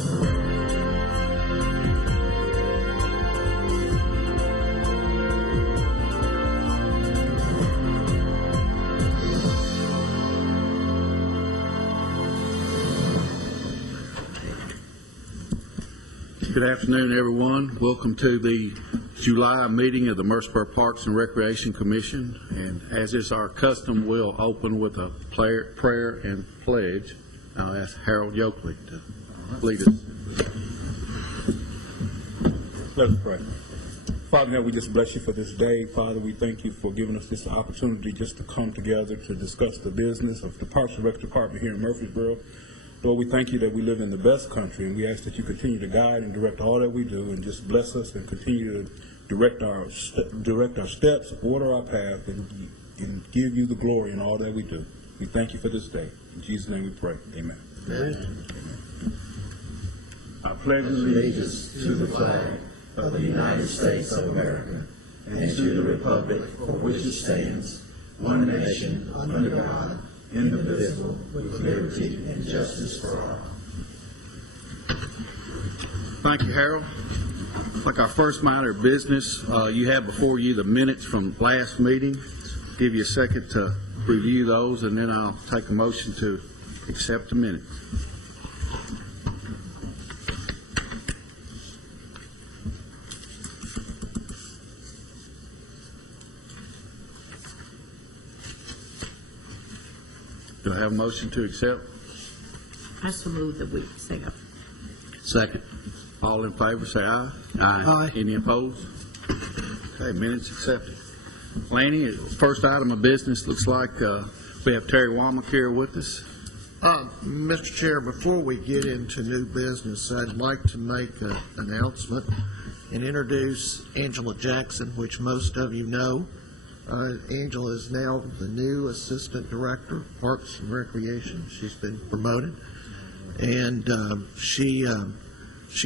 Good afternoon, everyone. Welcome to the July meeting of the Murfreesboro Parks and Recreation Commission. And as is our custom, we'll open with a prayer and pledge. I'll ask Harold Yoakley to lead us. Let us pray. Father, now we just bless you for this day. Father, we thank you for giving us this opportunity just to come together to discuss the business of the Parks and Rec Department here in Murfreesboro. Lord, we thank you that we live in the best country, and we ask that you continue to guide and direct all that we do, and just bless us and continue to direct our steps, order our path, and give you the glory in all that we do. We thank you for this day. In Jesus' name we pray. Amen. Amen. I pledge Allegiance to the flag of the United States of America and to the republic for which it stands, one nation, under God, indivisible, with liberty and justice for all. Thank you, Harold. Like our first matter of business, you have before you the minutes from last meeting. Give you a second to review those, and then I'll take a motion to accept the minutes. Do I have a motion to accept? I so move that we say up. Second. All in favor, say aye. Aye. Any opposed? Okay, minutes accepted. Lanny, first item of business, looks like we have Terry Womack here with us. Mr. Chair, before we get into new business, I'd like to make an announcement and introduce Angela Jackson, which most of you know. Angela is now the new Assistant Director of Parks and Recreation. She's been promoted, and she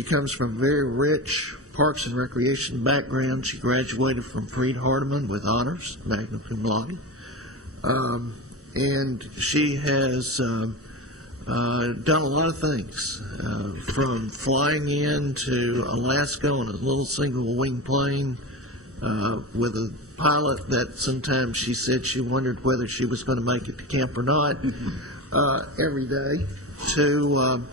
comes from a very rich Parks and Recreation background. She graduated from Freed-Hardeman with honors, magna cum laude, and she has done a lot of things, from flying into Alaska on a little single-wing plane with a pilot that sometimes she said she wondered whether she was going to make it to camp or not every day, to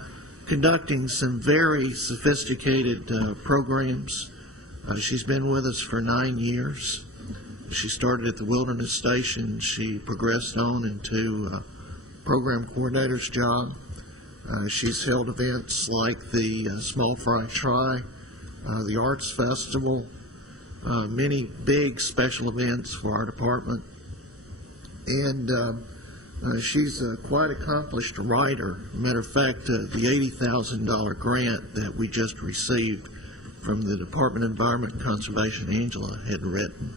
conducting some very sophisticated programs. She's been with us for 9 years. She started at the Wilderness Station. She progressed on into a program coordinator's job. She's held events like the Small Fry Try, the Arts Festival, many big special events for our department, and she's a quite accomplished writer. Matter of fact, the $80,000 grant that we just received from the Department of Environment and Conservation, Angela had written.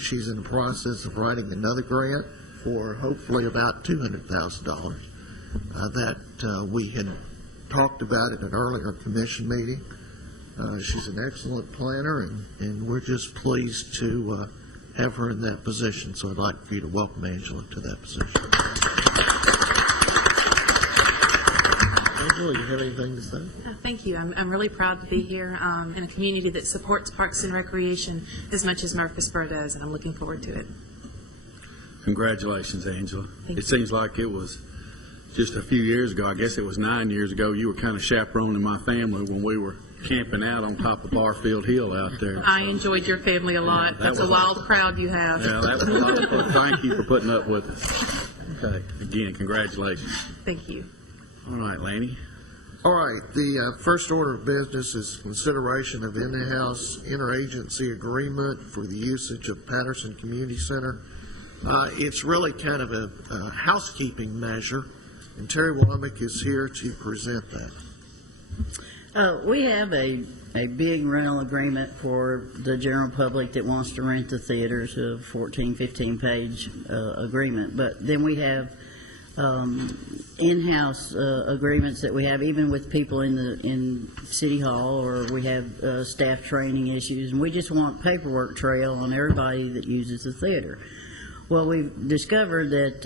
She's in the process of writing another grant for hopefully about $200,000 that we had talked about at an earlier commission meeting. She's an excellent planner, and we're just pleased to have her in that position. So I'd like for you to welcome Angela to that position. Angela, you have anything to say? Thank you. I'm really proud to be here in a community that supports Parks and Recreation as much as Murfreesboro does, and I'm looking forward to it. Congratulations, Angela. Thank you. It seems like it was just a few years ago. I guess it was 9 years ago. You were kind of chaperoning my family when we were camping out on top of Barfield Hill out there. I enjoyed your family a lot. That's a wild crowd you have. Yeah, that was a lot of fun. Thank you for putting up with us. Okay, again, congratulations. Thank you. All right, Lanny. All right, the first order of business is consideration of in-house interagency agreement for the usage of Patterson Community Center. It's really kind of a housekeeping measure, and Terry Womack is here to present that. We have a big rental agreement for the general public that wants to rent the theaters, a 14, 15-page agreement. But then we have in-house agreements that we have even with people in City Hall, or we have staff training issues, and we just want paperwork trail on everybody that uses the theater. Well, we've discovered that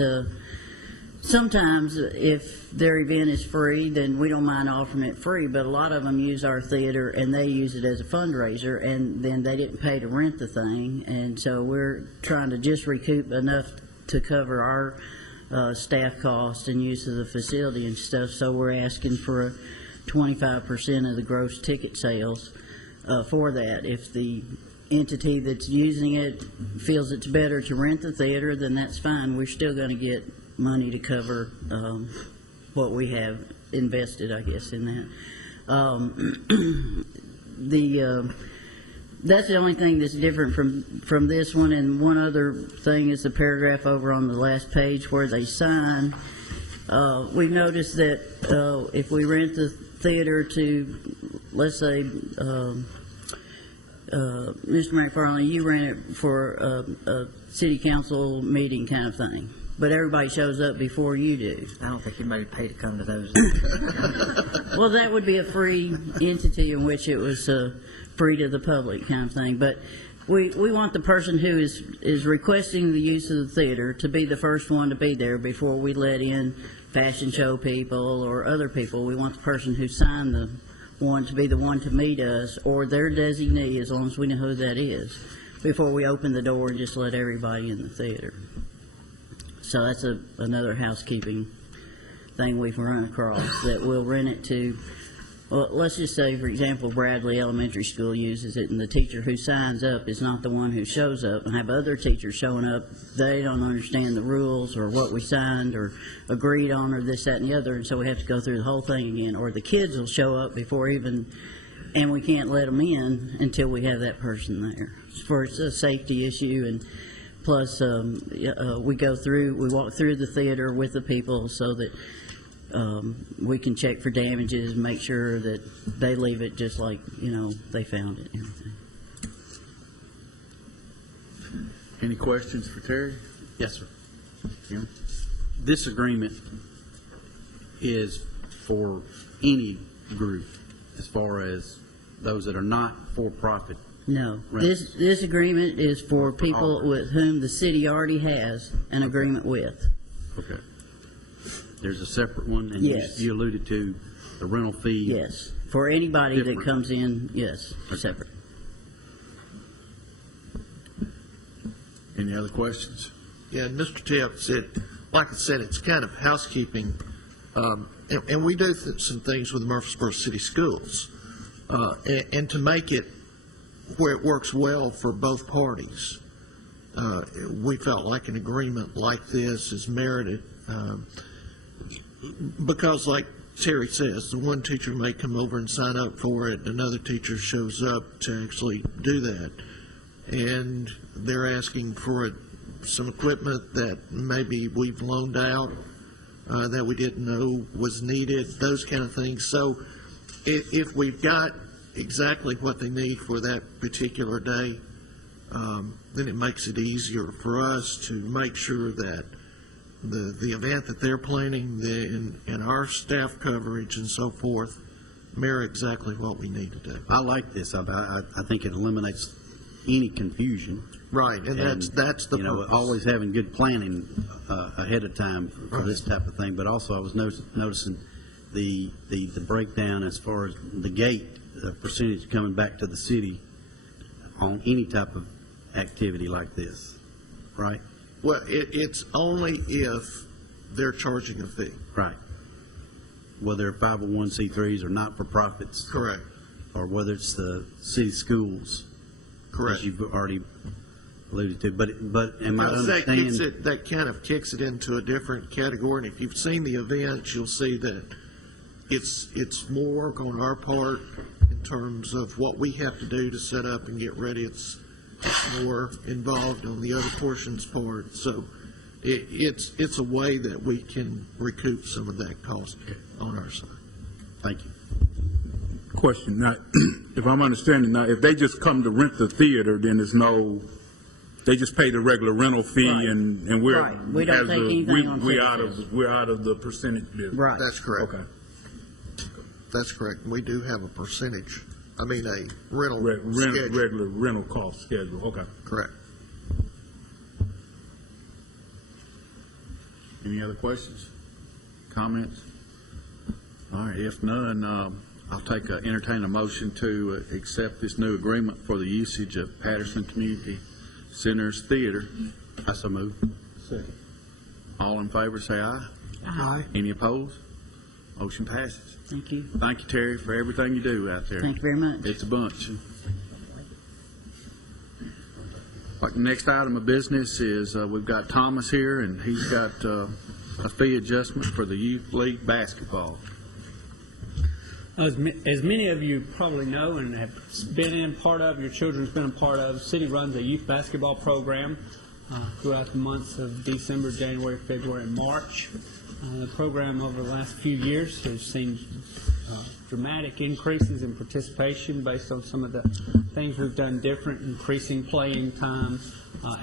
Sometimes if their event is free, then we don't mind offering it free, but a lot of them use our theater and they use it as a fundraiser, and then they didn't pay to rent the thing, and so we're trying to just recoup enough to cover our staff cost and use of the facility and stuff, so we're asking for 25% of the gross ticket sales for that. If the entity that's using it feels it's better to rent the theater, then that's fine. We're still going to get money to cover what we have invested, I guess, in that. That's the only thing that's different from this one. And one other thing is the paragraph over on the last page where they sign. We've noticed that if we rent the theater to, let's say, Mr. McFarland, you rent it for a city council meeting kind of thing, but everybody shows up before you do. I don't think anybody paid to come to those. Well, that would be a free entity in which it was free to the public kind of thing. But we want the person who is requesting the use of the theater to be the first one to be there before we let in fashion show people or other people. We want the person who signed the one to be the one to meet us, or their designee, as long as we know who that is, before we open the door and just let everybody in the theater. So that's another housekeeping thing we've run across, that we'll rent it to, well, let's just say, for example, Bradley Elementary School uses it, and the teacher who signs up is not the one who shows up, and have other teachers showing up. They don't understand the rules or what we signed or agreed on or this, that, and the other, and so we have to go through the whole thing again. Or the kids will show up before even, and we can't let them in until we have that person there. For it's a safety issue, and plus we walk through the theater with the people so that we can check for damages and make sure that they leave it just like, they found it and everything. Any questions for Terry? Yes, sir. Jim? This agreement is for any group as far as those that are not for-profit. No, Right. this agreement is for people All. with whom the city already has an agreement with. Okay. There's a separate one, and Yes. you alluded to the rental fee. Yes, for anybody that Different. comes in, yes, separate. Any other questions? Yeah, and Mr. Tipp said, like I said, it's kind of housekeeping, and we do some things with the Murfreesboro City Schools, and to make it where it works well for both parties, we felt like an agreement like this is merited, because like Terry says, the one teacher may come over and sign up for it, another teacher shows up to actually do that, and they're asking for some equipment that maybe we've loaned out that we didn't know was needed, those kind of things. So if we've got exactly what they need for that particular day, then it makes it easier for us to make sure that the event that they're planning and our staff coverage and so forth mirror exactly what we need to do. I like this. I think it eliminates any confusion. Right, and that's the purpose. Always having good planning ahead of time for this type of thing. But also, I was noticing the breakdown as far as the gate, the percentage coming back to the city on any type of activity like this, right? Well, it's only if they're charging a fee. Right. Whether 501c3s or not-for-profits. Correct. Or whether it's the city schools. Correct. As you've already alluded to. But am I Because understanding? that kind of kicks it into a different category. And if you've seen the events, you'll see that it's more work on our part in terms of what we have to do to set up and get ready. It's more involved on the other portion's part. So it's a way that we can recoup some of that cost on our side. Thank you. Question, now, if I'm understanding now, if they just come to rent the theater, then they just pay the regular rental fee, Right. and we're, Right. We don't take anything on we're tickets. out of the percentage business. Right. That's correct. Okay. That's correct. We do have a percentage. I mean, a rental schedule. Regular rental cost schedule, okay. Correct. Any other questions? comments? All right, if none, I'll entertain a motion to accept this new agreement for the usage of Patterson Community Center's theater. I so move. All in favor, say aye. Aye. Any opposed? Motion passes. Thank you. Thank you, Terry, for everything you do out there. Thank you very much. It's a bunch. Right, the next item of business is, we've got Thomas here, and he's got a fee adjustment for the Youth League basketball. As many of you probably know and have been in part of, your children's been a part of, the city runs a youth basketball program throughout the months of December, January, February, and March. The program over the last few years has seen dramatic increases in participation based on some of the things we've done different, increasing playing time,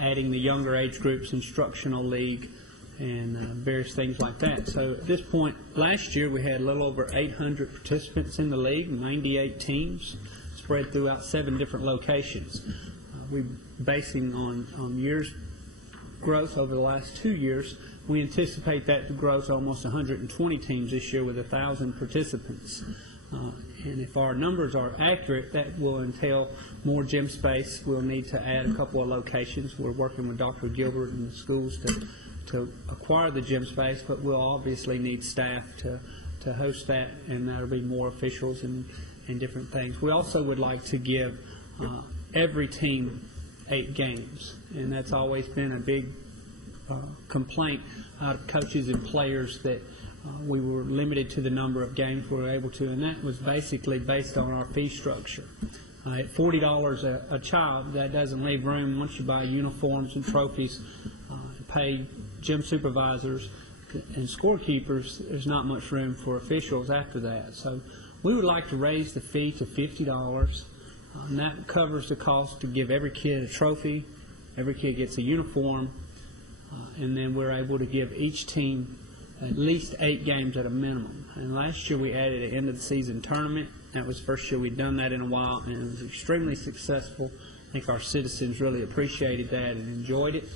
adding the younger age groups, instructional league, and various things like that. So at this point, last year we had a little over 800 participants in the league, 98 teams spread throughout 7 different locations. We're basing on years growth over the last 2 years. We anticipate that to grow to almost 120 teams this year with 1,000 participants. And if our numbers are accurate, that will entail more gym space. We'll need to add a couple of locations. We're working with Dr. Gilbert and the schools to acquire the gym space, but we'll obviously need staff to host that, and that'll be more officials and different things. We also would like to give every team 8 games, and that's always been a big complaint out of coaches and players that we were limited to the number of games we were able to, and that was basically based on our fee structure. At $40 a child, that doesn't leave room once you buy uniforms and trophies, pay gym supervisors and scorekeepers. There's not much room for officials after that. So we would like to raise the fee to $50, and that covers the cost to give every kid a trophy. Every kid gets a uniform, and then we're able to give each team at least 8 games at a minimum. And last year we added an end-of-the-season tournament. That was the first year we'd done that in a while, and it was extremely successful. I think our citizens really appreciated that and enjoyed it.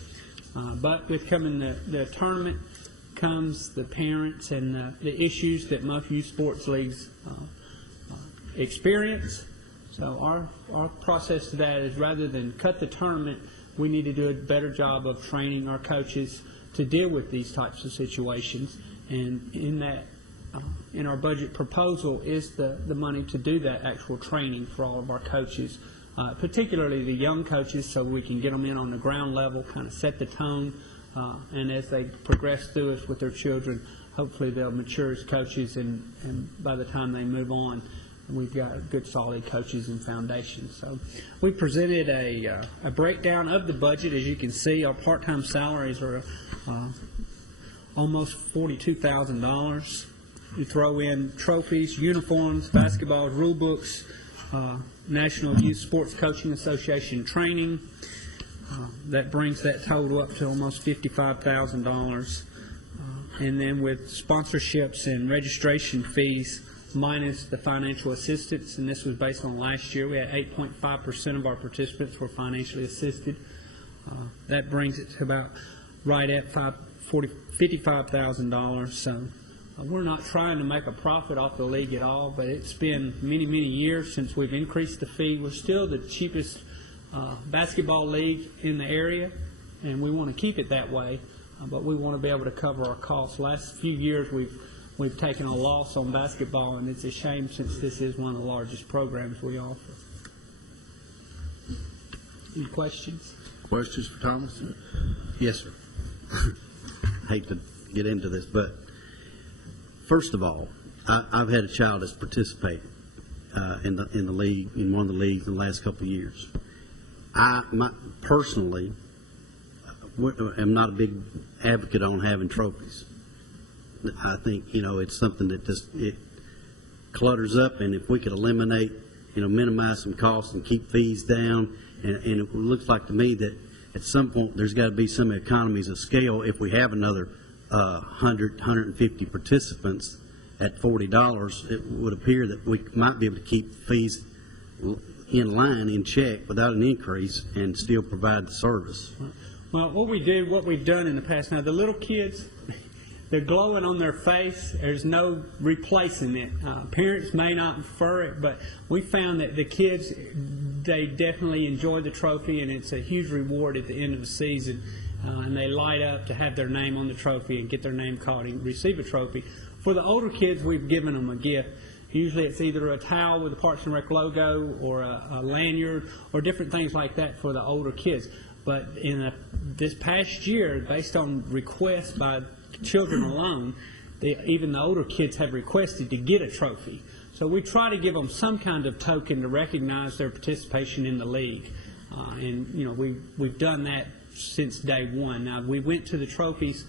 But with coming the tournament comes the parents and the issues that most youth sports leagues experience. So our process to that is, rather than cut the tournament, we need to do a better job of training our coaches to deal with these types of situations. And in our budget proposal is the money to do that actual training for all of our coaches, particularly the young coaches, so we can get them in on the ground level, kind of set the tone, and as they progress through us with their children, hopefully they'll mature as coaches, and by the time they move on, we've got good solid coaches and foundations. So we presented a breakdown of the budget. As you can see, our part-time salaries are almost $42,000. You throw in trophies, uniforms, basketball, rule books, National Youth Sports Coaching Association training. That brings that total up to almost $55,000. And then with sponsorships and registration fees, minus the financial assistance, and this was based on last year, we had 8.5% of our participants were financially assisted. That brings it to about right at $55,000. So we're not trying to make a profit off the league at all, but it's been many, many years since we've increased the fee. We're still the cheapest basketball league in the area, and we want to keep it that way, but we want to be able to cover our costs. Last few years we've taken a loss on basketball, and it's a shame since this is one of the largest programs we offer. Any questions? Questions for Thomas? Yes, sir. Hate to get into this, but first of all, I've had a child that's participated in the league, in one of the leagues in the last couple of years. Personally am not a big advocate on having trophies. I think, it's something that it clutters up, and if we could eliminate, minimize some costs and keep fees down, and it looks like to me that at some point there's got to be some economies of scale. If we have another 150 participants at $40, it would appear that we might be able to keep fees in line, in check, without an increase, and still provide the service. Well, what we've done in the past, now the little kids, they're glowing on their face. There's no replacing it. Parents may not prefer it, but we found that the kids, they definitely enjoy the trophy, and it's a huge reward at the end of the season. And they light up to have their name on the trophy and get their name called and receive a trophy. For the older kids, we've given them a gift. Usually it's either a towel with the Parks and Rec logo or a lanyard or different things like that for the older kids. But in this past year, based on requests by children alone, even the older kids have requested to get a trophy. So we try to give them some kind of token to recognize their participation in the league. And, you know, we've done that since day one. Now, we went to the trophies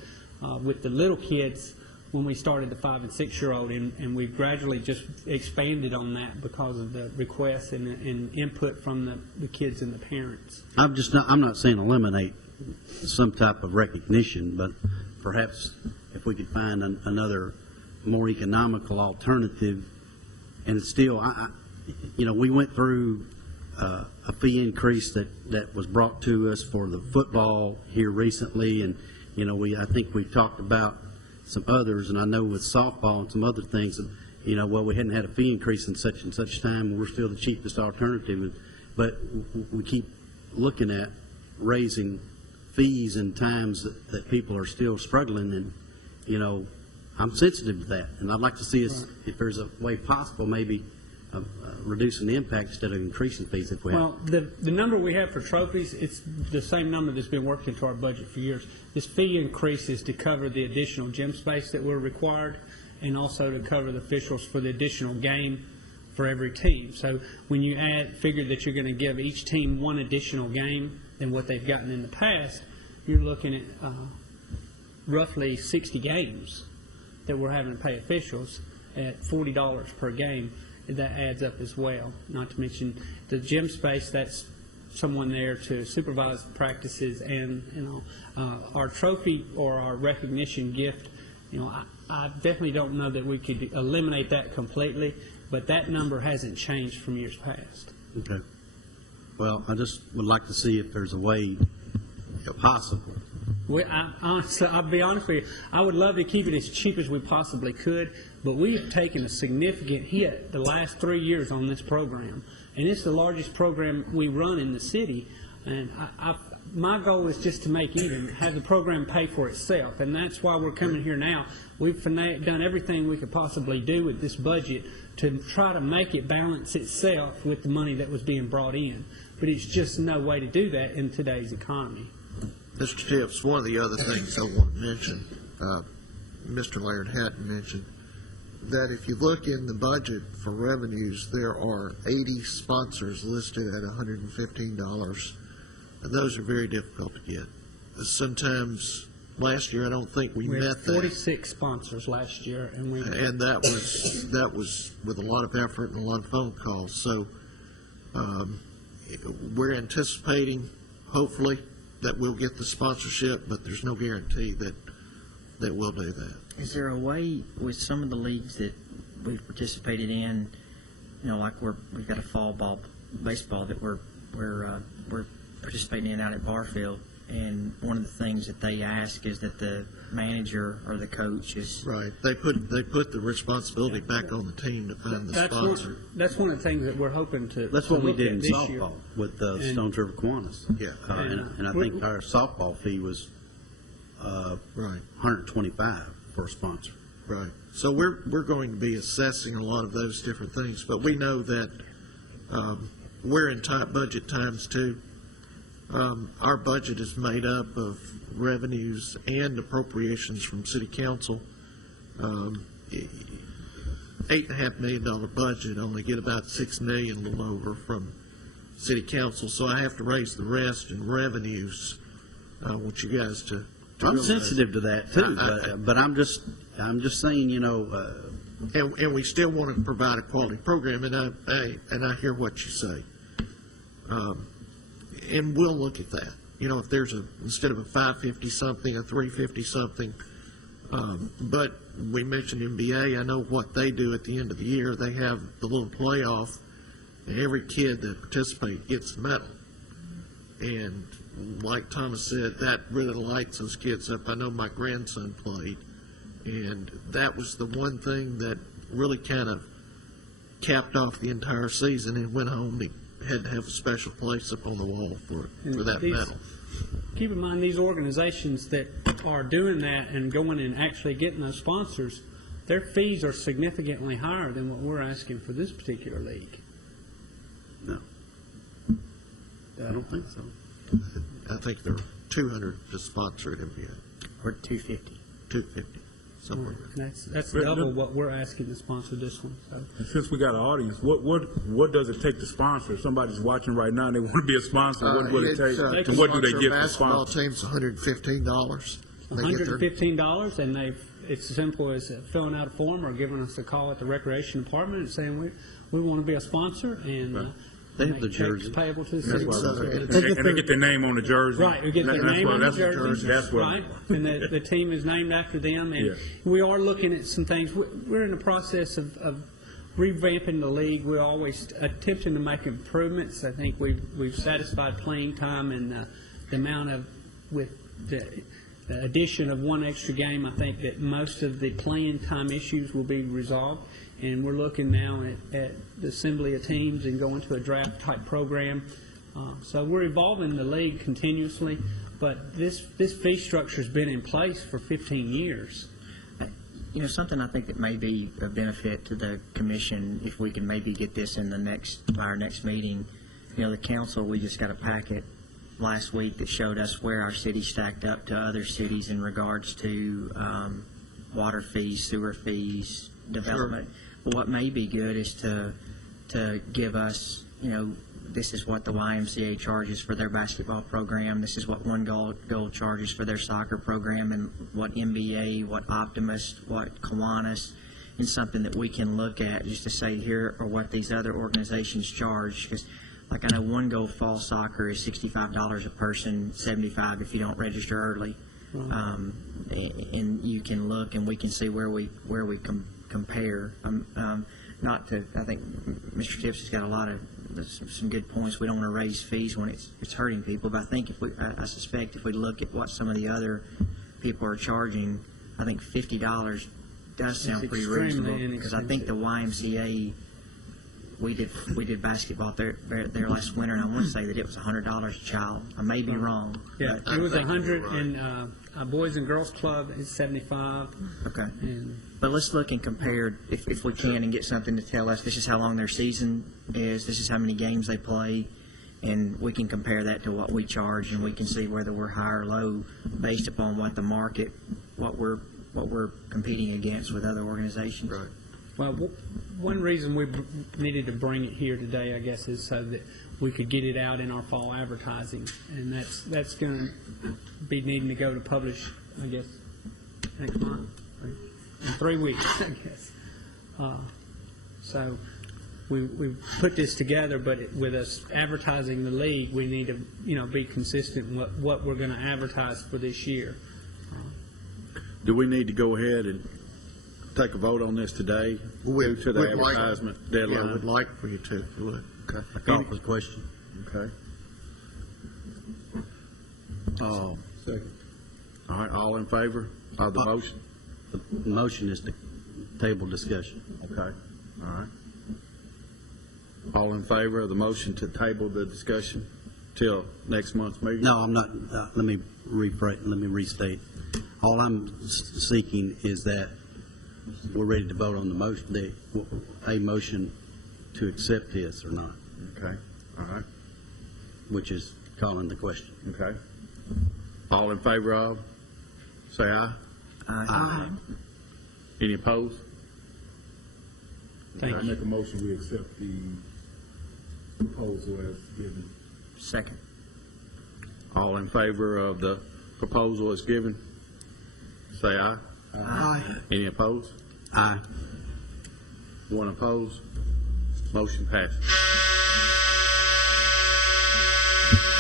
with the little kids when we started the 5- and 6-year-old, and we've gradually just expanded on that because of the requests and input from the kids and the parents. I'm not saying eliminate some type of recognition, but perhaps if we could find another more economical alternative. And it's still, you know, we went through a fee increase that was brought to us for the football here recently, and you know, I think we talked about some others, and I know with softball and some other things, you know, well, we hadn't had a fee increase in such and such time, and we're still the cheapest alternative. But we keep looking at raising fees in times that people are still struggling, and, you know, I'm sensitive to that, and I'd like to see us, if there's a way possible, maybe reducing the impact instead of increasing fees if we have. Well, the number we have for trophies, it's the same number that's been worked into our budget for years. This fee increase is to cover the additional gym space that we're required, and also to cover the officials for the additional game for every team. So when you figure that you're going to give each team one additional game than what they've gotten in the past, you're looking at roughly 60 games that we're having to pay officials at $40 per game. That adds up as well. Not to mention the gym space, that's someone there to supervise the practices, and, you know, our trophy or our recognition gift, you know, I definitely don't know that we could eliminate that completely, but that number hasn't changed from years past. Okay. Well, I just would like to see if there's a way, if possible. Honestly, I'll be honest with you, I would love to keep it as cheap as we possibly could, but we've taken a significant hit the last 3 years on this program, and it's the largest program we run in the city, and my goal is just to make even, have the program pay for itself, and that's why we're coming here now. We've done everything we could possibly do with this budget to try to make it balance itself with the money that was being brought in, but it's just no way to do that in today's economy. Mr. Tips, one of the other things I want to mention, Mr. Laird hadn't mentioned, that if you look in the budget for revenues, there are 80 sponsors listed at $115, and those are very difficult to get. Sometimes, last year, I don't think we We had met that. 46 sponsors last year, and that was with a lot of effort and a lot of phone calls. So we're anticipating, hopefully, that we'll get the sponsorship, but there's no guarantee that we'll do that. Is there a way with some of the leagues that we've participated in, you know, like we've got a fall ball baseball that we're participating in out at Barfield, and one of the things that they ask is that the manager or the coach is Right. They put the responsibility back on the team to find the sponsor. that's one of the things that we're hoping to. That's what we look did at in this softball year. with Stones River Kiwanis. Yeah. And I think our softball fee was Right. $125 for a sponsor. Right. So we're going to be assessing a lot of those different things, but we know that we're in tight budget times too. Our budget is made up of revenues and appropriations from City Council. $8.5 million budget, only get about $6 million, a little over, from City Council. So I have to raise the rest in revenues. I want you guys to. I'm sensitive to that too, but I'm just saying, you know. And we still want to provide a quality program, and I hear what you say. And we'll look at that. You know, if there's instead of a 550 something, a 350 something. But we mentioned NBA. I know what they do at the end of the year. They have the little playoff, and every kid that participates gets a medal. And like Thomas said, that really lights those kids up. I know my grandson played, And that was the one thing that really kind of capped off the entire season, and went home, he had to have a special place up on the wall for that these- medal. Keep in mind, these organizations that are doing that and going and actually getting those sponsors, their fees are significantly higher than what we're asking for this particular league. No. I don't think so. I think there were 200 to sponsor it every year, Or 250. 250, somewhere. That's double what we're asking to sponsor this one, so. And since we got an audience, what does it take to sponsor? If somebody's watching right now and they want to be a sponsor, what would it take? And what do they get for Basketball sponsor? team's $115. They get their- $115, and it's as simple as filling out a form or giving us a call at the recreation department and saying, we want to be a sponsor, and They have the make checks jersey. payable to the That's city. what I was It's- saying. And they get their name on the jersey. Right, we get their That's name what- on the that's- jersey, That's what. right, and the team is named after them, and Yeah. we are looking at some things. We're in the process of revamping the league. We're always attempting to make improvements. I think we've satisfied playing time and the amount of, with the addition of one extra game, I think that most of the playing time issues will be resolved. And we're looking now at the assembly of teams and going to a draft type program. So we're evolving the league continuously, but this fee structure's been in place for 15 years. You know, something I think that may be a benefit to the commission, if we can maybe get this in our next meeting. You know, the council, we just got a packet last week that showed us where our city stacked up to other cities in regards to water fees, sewer fees, development. What may be good is to give us, you know, this is what the YMCA charges for their basketball program, this is what One Goal charges for their soccer program, and what NBA, what Optimus, what Kiwanis, and something that we can look at just to say, here are what these other organizations charge. Because, like, I know One Goal fall soccer is $65 a person, $75 if you don't register early. And you can look, and we can see where we compare. Not to, I think Mr. Tips has got a lot of some good points. We don't want to raise fees when it's hurting people, but I think I suspect if we look at what some of the other people are charging, I think $50 does sound It's pretty extremely reasonable, because I think the YMCA, we did basketball there last winter, and I want to say that it was $100 a child. I may be wrong. Yeah, but- it was 100, and Boys and Girls Club is 75. Okay. And But let's look and compare, if we can, and get something to tell us, this is how long their season is, this is how many games they play, and we can compare that to what we charge, and we can see whether we're high or low based upon what the market, what we're competing against with other organizations. Right. Well, one reason we needed to bring it here today, I guess, is so that we could get it out in our fall advertising, and that's going to be needing to go to publish, I guess, next month, right? In 3 weeks, I guess. So we put this together, but with us advertising the league, we need to, be consistent in what we're going to advertise for this year. Do we need to go ahead and take a vote on this today due to the We'd like- advertisement Yeah, deadline? we'd like for you to, if you would. Okay. I call for the question. Okay. All right, all in favor of the motion? The motion is to table discussion. Okay, all right. All in favor of the motion to table the discussion till next month's meeting? No, I'm not, let me restate. All I'm seeking is that we're ready to vote on the motion, a motion to accept this or not, Okay, all right, which is calling the question. okay. All in favor of, say aye. Aye. Any opposed? Thank I you. make a motion, we accept the proposal as given. Second. All in favor of the proposal as given, say aye. Aye. Any opposed? Aye. One opposed? Motion passes.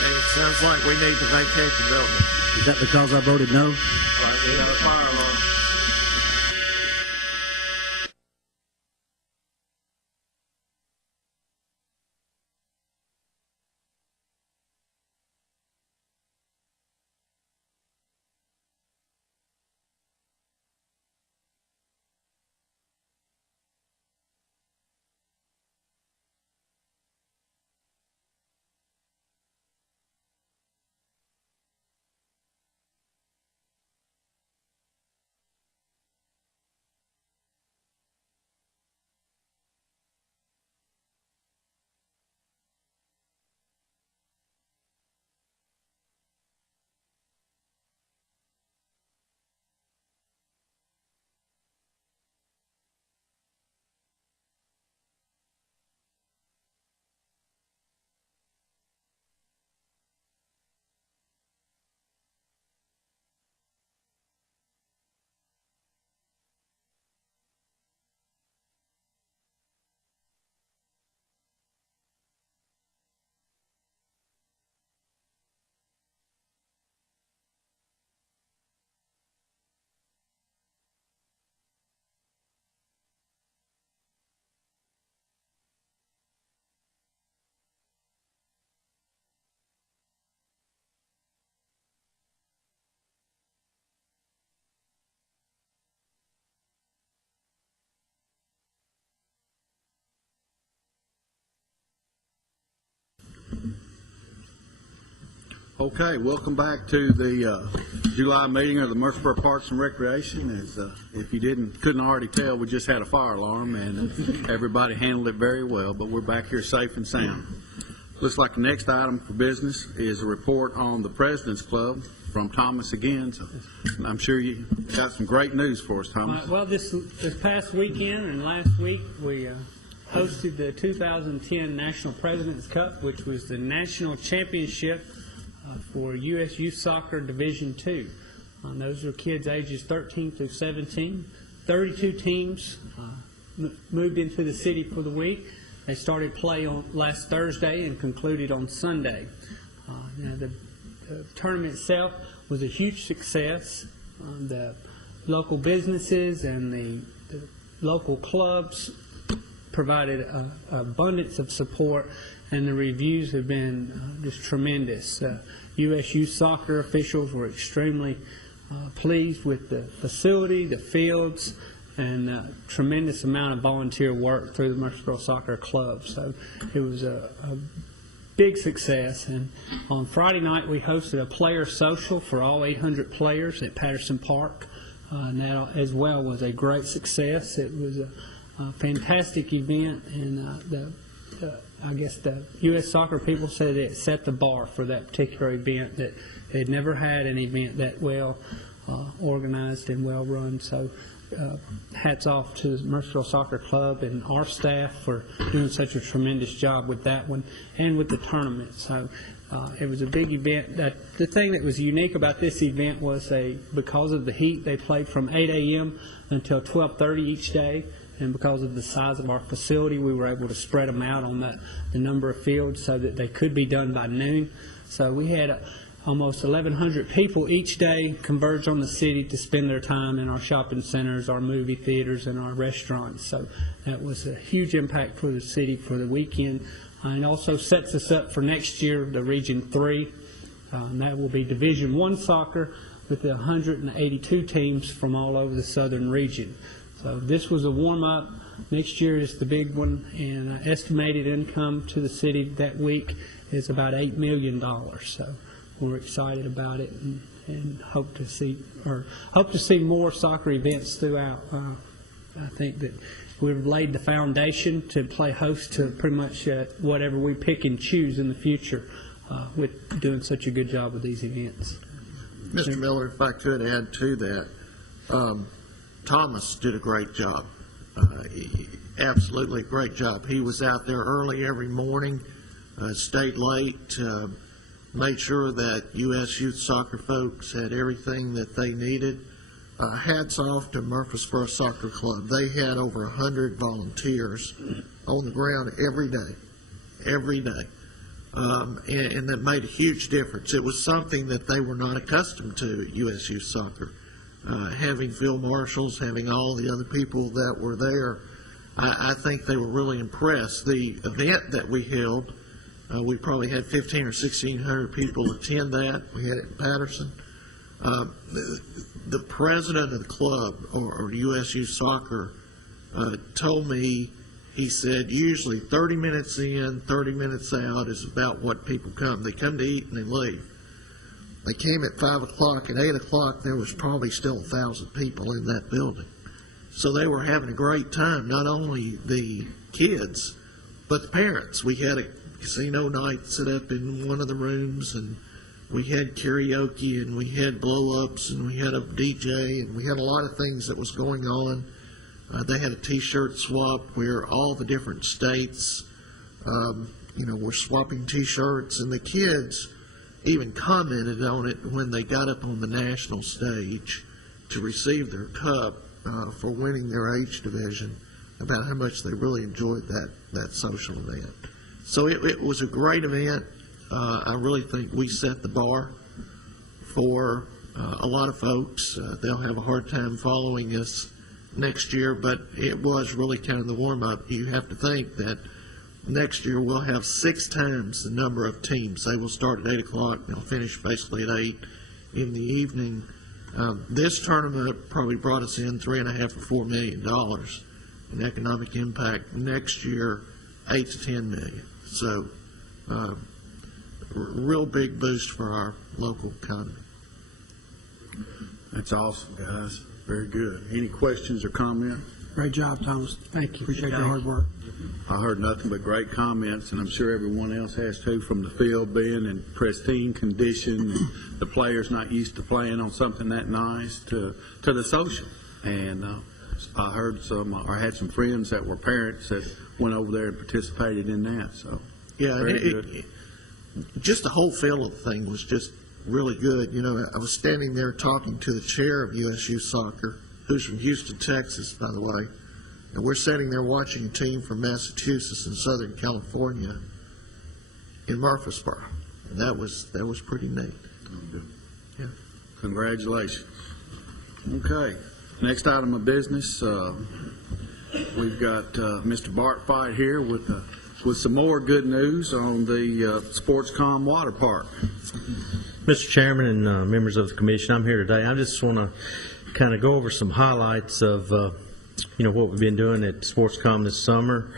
And it sounds like we need to vacate the building. Is that because I voted no? All right, we got a fire alarm. Okay, welcome back to the July meeting of the Murfreesboro Parks and Recreation. As if you couldn't already tell, we just had a fire alarm, and everybody handled it very well, but we're back here safe and sound. Looks like the next item for business is a report on the President's Club from Thomas again. So I'm sure you got some great news for us, Thomas. Well, this past weekend and last week, we hosted the 2010 National President's Cup, which was the national championship for U.S. Youth Soccer Division II. Those are kids ages 13 through 17. 32 teams moved into the city for the week. They started play on last Thursday and concluded on Sunday. The tournament itself was a huge success. The local businesses and the local clubs provided an abundance of support, and the reviews have been just tremendous. U.S. Youth Soccer officials were extremely pleased with the facility, the fields, and a tremendous amount of volunteer work through the Murfreesboro Soccer Club. So it was a big success. And on Friday night, we hosted a player social for all 800 players at Patterson Park. And that as well was a great success. It was a fantastic event, and I guess the U.S. Soccer people said it set the bar for that particular event, that they'd never had an event that well organized and well run. So hats off to the Murfreesboro Soccer Club and our staff for doing such a tremendous job with that one and with the tournament. So it was a big event. The thing that was unique about this event was because of the heat, they played from 8 a.m. until 12:30 each day. And because of the size of our facility, we were able to spread them out on the number of fields so that they could be done by noon. So we had almost 1,100 people each day converge on the city to spend their time in our shopping centers, our movie theaters, and our restaurants. So that was a huge impact for the city for the weekend. And also sets us up for next year, the Region 3. And that will be Division I soccer with 182 teams from all over the southern region. So this was a warm-up. Next year is the big one, and estimated income to the city that week is about $8 million. So we're excited about it and hope to see more soccer events throughout. I think that we've laid the foundation to play host to pretty much whatever we pick and choose in the future with doing such a good job with these events. Mr. Miller, if I could add to that, Thomas did a great job. Absolutely a great job. He was out there early every morning, stayed late, made sure that U.S. Youth Soccer folks had everything that they needed. Hats off to Murfreesboro Soccer Club. They had over 100 volunteers on the ground every day. And that made a huge difference. It was something that they were not accustomed to at U.S. Youth Soccer. Having field marshals, having all the other people that were there, I think they were really impressed. The event that we held, we probably had 1,500 or 1,600 people attend that. We had it in Patterson. The president of the club, or U.S. Youth Soccer, told me, he said, usually 30 minutes in, 30 minutes out is about what people come. They come to eat and they leave. They came at 5 o'clock. At 8 o'clock, there was probably still 1,000 people in that building. So they were having a great time, not only the kids, but the parents. We had a casino night set up in one of the rooms, and we had karaoke, and we had blow-ups, and we had a DJ, and we had a lot of things that was going on. They had a T-shirt swap where all the different states, were swapping T-shirts, and the kids even commented on it when they got up on the national stage to receive their cup for winning their age division, about how much they really enjoyed that social event. So it was a great event. I really think we set the bar for a lot of folks. They'll have a hard time following us next year, but it was really kind of the warm-up. You have to think that next year we'll have 6 times the number of teams. They will start at 8 o'clock. They'll finish basically at 8 in the evening. This tournament probably brought us in $3.5 or $4 million in economic impact. Next year, $8 to $10 million. So real big boost for our local economy. That's awesome, guys. Very good. Any questions or comments? Great job, Thomas. Thank you. Appreciate your hard work. I heard nothing but great comments, and I'm sure everyone else has too, from the field being in pristine condition, the players not used to playing on something that nice, to the social. And I heard or had some friends that were parents that went over there and participated in that, so. Yeah, and very good. just the whole feel of the thing was just really good. You know, I was standing there talking to the chair of USU Soccer, who's from Houston, Texas, by the way, and we're sitting there watching a team from Massachusetts and Southern California in Murfreesboro. And that was pretty neat. Yeah. Congratulations. Okay, next item of business, we've got Mr. Bart Fight here with some more good news on the Sportscom Water Park. Mr. Chairman and members of the commission, I'm here today. I just want to kind of go over some highlights of what we've been doing at Sportscom this summer.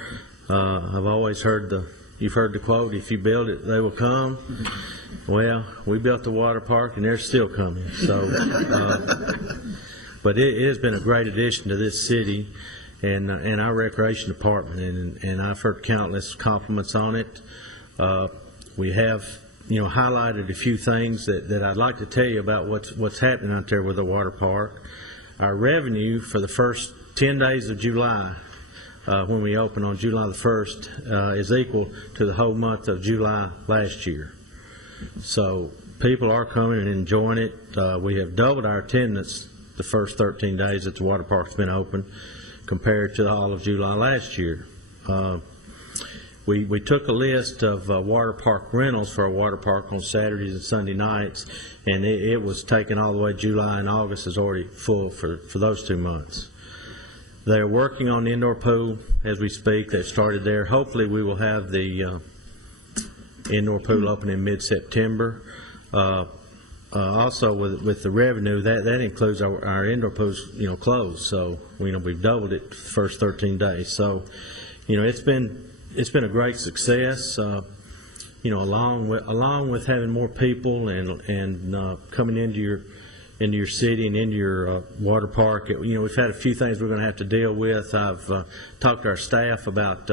I've always heard you've heard the quote, if you build it, they will come. Well, we built the water park and they're still coming. So, but it has been a great addition to this city and our recreation department, and I've heard countless compliments on it. We have highlighted a few things that I'd like to tell you about what's happening out there with the water park. Our revenue for the first 10 days of July, when we opened on July the 1st, is equal to the whole month of July last year. So people are coming and enjoying it. We have doubled our attendance the first 13 days that the water park's been open compared to all of July last year. We took a list of water park rentals for our water park on Saturdays and Sunday nights, and it was taken all the way. July and August is already full for those 2 months. They're working on the indoor pool as we speak. They've started there. Hopefully we will have the indoor pool open in mid-September. Also with the revenue, that includes our indoor pools closed. So we've doubled it the first 13 days. So it's been a great success. Along with having more people and coming into your city and into your water park, we've had a few things we're going to have to deal with. I've talked to our staff about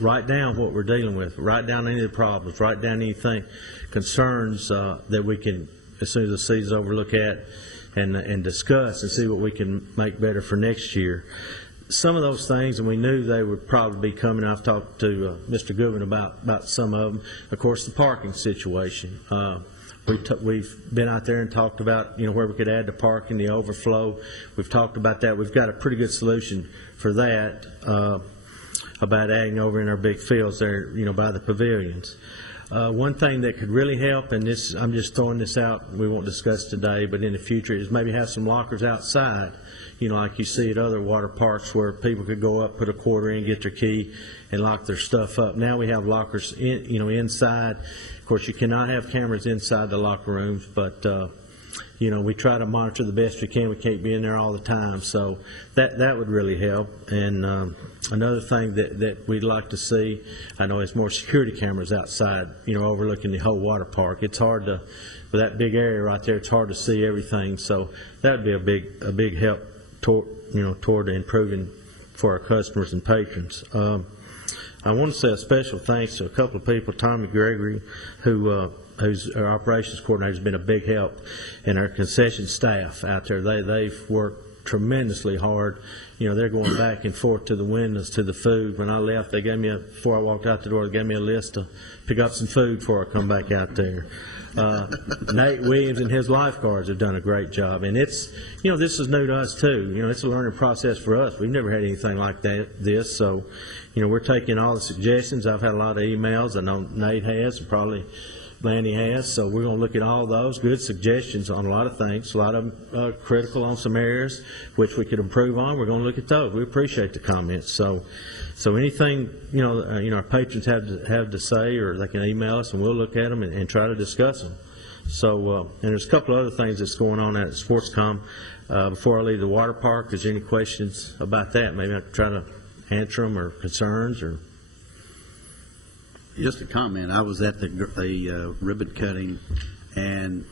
write down what we're dealing with, write down any of the problems, write down anything concerns that we can, as soon as the season's over, look at and discuss and see what we can make better for next year. Some of those things, and we knew they would probably be coming. I've talked to Mr. Goodwin about some of them. Of course, the parking situation. We've been out there and talked about where we could add the parking, the overflow. We've talked about that. We've got a pretty good solution for that, about adding over in our big fields there, by the pavilions. One thing that could really help, and this, I'm just throwing this out, we won't discuss today, but in the future, is maybe have some lockers outside, like you see at other water parks where people could go up, put a quarter in, get their key, and lock their stuff up. Now we have lockers inside. Of course, you cannot have cameras inside the locker rooms, but we try to monitor the best we can. We can't be in there all the time, so that would really help. And another thing that we'd like to see, I know, is more security cameras outside, overlooking the whole water park. It's hard to, with that big area right there, it's hard to see everything. So that would be a big help toward improving for our customers and patrons. I want to say a special thanks to a couple of people. Tommy Gregory, who's our operations coordinator, has been a big help, and our concession staff out there. They've worked tremendously hard. They're going back and forth to the windows, to the food. When I left, before I walked out the door, they gave me a list to pick up some food before I come back out there. Nate Williams and his lifeguards have done a great job, and it's, this is new to us too. It's a learning process for us. We've never had anything like this, so, we're taking all the suggestions. I've had a lot of emails. I know Nate has, and probably Lanny has, so we're going to look at all those good suggestions on a lot of things. A lot of them critical on some areas which we could improve on. We're going to look at those. We appreciate the comments. So anything our patrons have to say, or they can email us, and we'll look at them and try to discuss them. So and there's a couple of other things that's going on at Sportscom. Before I leave the water park, is there any questions about that? Maybe I can try to answer them, or concerns, or Just a comment, I was at the ribbon cutting, and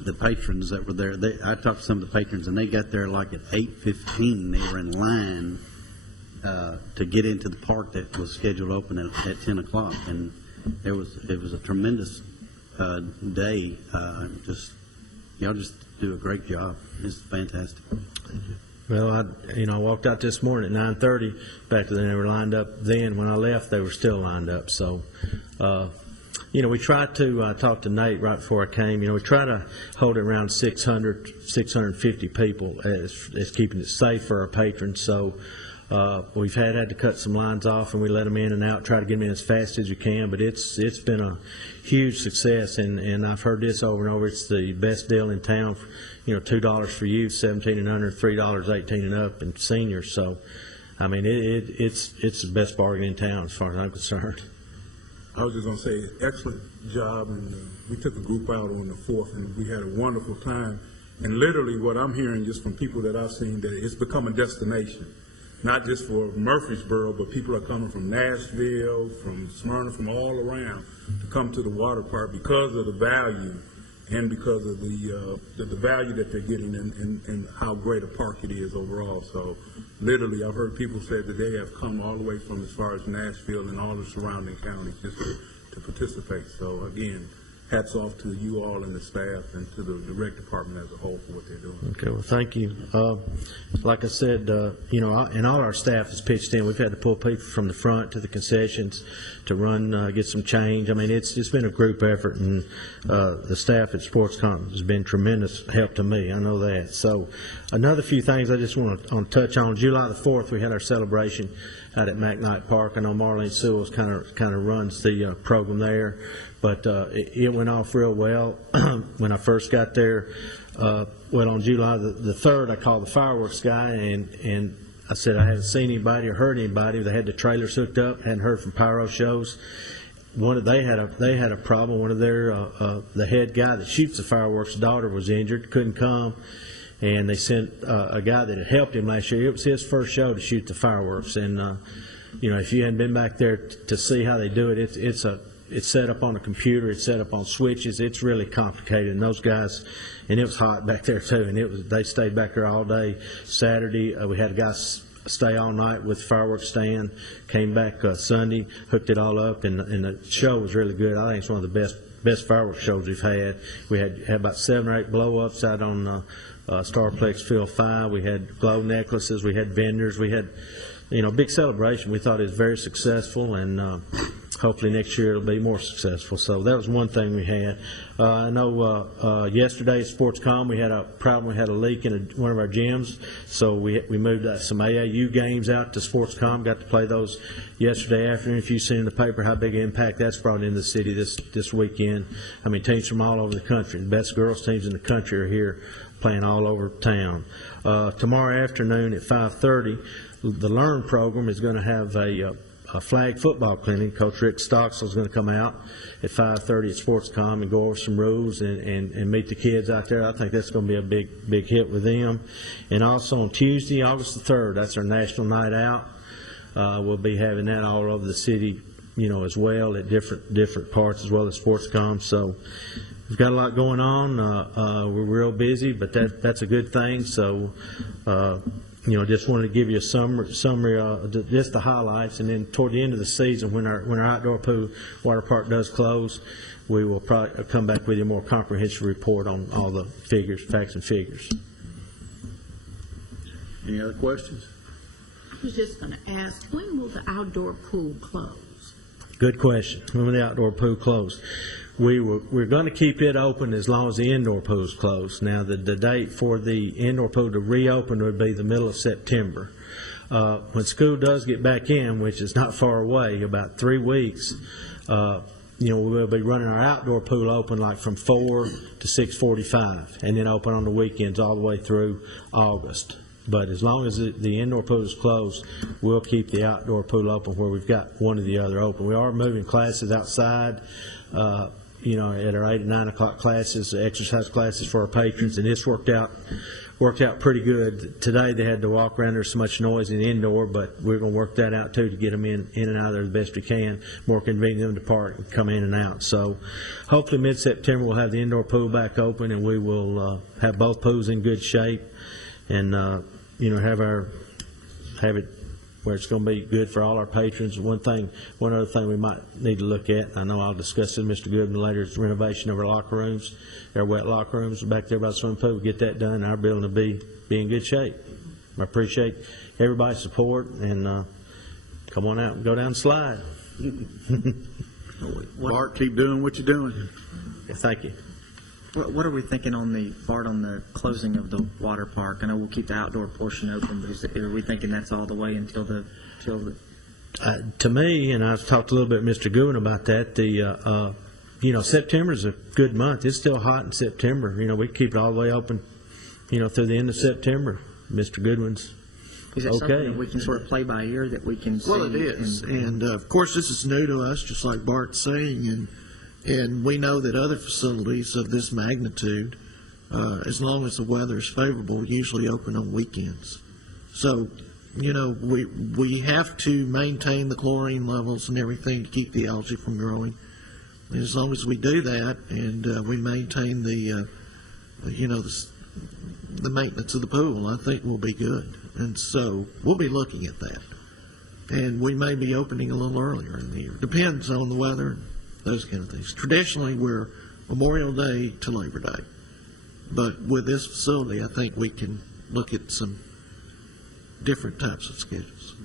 the patrons that were there, I talked to some of the patrons, and they got there like at 8:15. They were in line to get into the park that was scheduled to open at 10 o'clock, and it was a tremendous day. Y'all just do a great job. It's fantastic. Well, I walked out this morning at 9:30. Back then, they were lined up. Then, when I left, they were still lined up. So, we tried to talk to Nate right before I came. We try to hold it around 600, 650 people as keeping it safe for our patrons. So, we've had to cut some lines off, and we let them in and out. Try to get them in as fast as you can. But it's been a huge success, and I've heard this over and over. It's the best deal in town. $2 for youth, 17 and under, $3 18 and up, and seniors. So, I mean, it's the best bargain in town as far as I'm concerned. I was just going to say, excellent job, and we took a group out on the 4th, and we had a wonderful time. And literally what I'm hearing just from people that I've seen, that it's become a destination, not just for Murfreesboro, but people are coming from Nashville, from Smyrna, from all around to come to the water park because of the value and because of the value that they're getting and how great a park it is overall. So literally, I've heard people say that they have come all the way from as far as Nashville and all the surrounding counties just to participate. So again, hats off to you all and the staff and to the rec department as a whole for what they're doing. Okay, well, thank you. Like I said, and all our staff has pitched in. We've had to pull people from the front to the concessions to run, get some change. I mean, it's been a group effort, and the staff at Sportscom has been tremendous help to me. I know that. So another few things I just want to touch on. July the 4th, we had our celebration out at McKnight Park. I know Marlene Sewell kind of runs the program there. But it went off real well when I first got there. On July the 3rd, I called the fireworks guy, and I said I hadn't seen anybody or heard anybody. They had the trailers hooked up, hadn't heard from pyro shows. They had a problem. One of their the head guy that shoots the fireworks' daughter was injured, couldn't come, and they sent a guy that had helped him last year. It was his first show to shoot the fireworks, and if you hadn't been back there to see how they do it, it's set up on a computer. It's set up on switches. It's really complicated. And those guys, and it was hot back there too. And they stayed back there all day. Saturday, we had a guy stay all night with fireworks stand. Came back Sunday, hooked it all up, and the show was really good. I think it's one of the best fireworks shows we've had. We had about 7 or 8 blow-ups out on Starplex Field 5. We had glow necklaces. We had vendors. We had big celebration. We thought it was very successful, and hopefully next year it'll be more successful. So that was one thing we had. I know yesterday at Sportscom we had a problem. We had a leak in one of our gyms, so we moved some AAU games out to Sportscom. Got to play those yesterday afternoon. If you've seen in the paper how big an impact that's brought into the city this weekend. I mean, teams from all over the country. The best girls teams in the country are here playing all over town. Tomorrow afternoon at 5:30. The Learn program is going to have a flag football clinic. Coach Rick Stocksel is going to come out at 5:30 at Sportscom and go over some rules and meet the kids out there. I think that's going to be a big hit with them. And also on Tuesday, August the 3rd, that's our National Night Out. We'll be having that all over the city, as well at different parts as well as Sportscom. So we've got a lot going on. We're real busy, but that's a good thing. So. Just wanted to give you a summary just the highlights, and then toward the end of the season, when our outdoor pool water park does close, we will probably come back with a more comprehensive report on all the facts and figures. Any other questions? I was just going to ask, when will the outdoor pool close? Good question. When will the outdoor pool close? We're going to keep it open as long as the indoor pool is closed. Now, the date for the indoor pool to reopen would be the middle of September. When school does get back in, which is not far away, about 3 weeks, we'll be running our outdoor pool open like from 4 to 6:45, and then open on the weekends all the way through August. But as long as the indoor pool is closed, we'll keep the outdoor pool open where we've got one or the other open. We are moving classes outside. At our 8 and 9 o'clock classes, exercise classes for our patrons, and it's worked out worked out pretty good. Today, they had to walk around, there's so much noise in the indoor, but we're going to work that out too to get them in and out of there the best we can, more convenient them to park and come in and out. So hopefully mid-September, we'll have the indoor pool back open, and we will have both pools in good shape and, have it where it's going to be good for all our patrons. One other thing we might need to look at, I know I'll discuss it with Mr. Goodman later, is renovation of our locker rooms, our wet locker rooms back there by the swimming pool. Get that done. Our building will be in good shape. I appreciate everybody's support, and come on out and go down the slide. Bart, keep doing what you're doing. Thank you. What are we thinking on the, Bart, on the closing of the water park? I know we'll keep the outdoor portion open, but are we thinking that's all the way until the To me, and I've talked a little bit with Mr. Goodwin about that, September is a good month. It's still hot in September. We keep it all the way open, through the end of September. Mr. Goodwin's Is it something that we can sort of play by ear, that we can see? Well, it is, and of course, this is new to us, just like Bart's saying, and we know that other facilities of this magnitude, as long as the weather is favorable, usually open on weekends. So, we have to maintain the chlorine levels and everything to keep the algae from growing. And as long as we do that, and we maintain the maintenance of the pool, I think we'll be good. And so we'll be looking at that. And we may be opening a little earlier in the year. Depends on the weather, those kind of things. Traditionally, we're Memorial Day to Labor Day. But with this facility, I think we can look at some different types of schedules.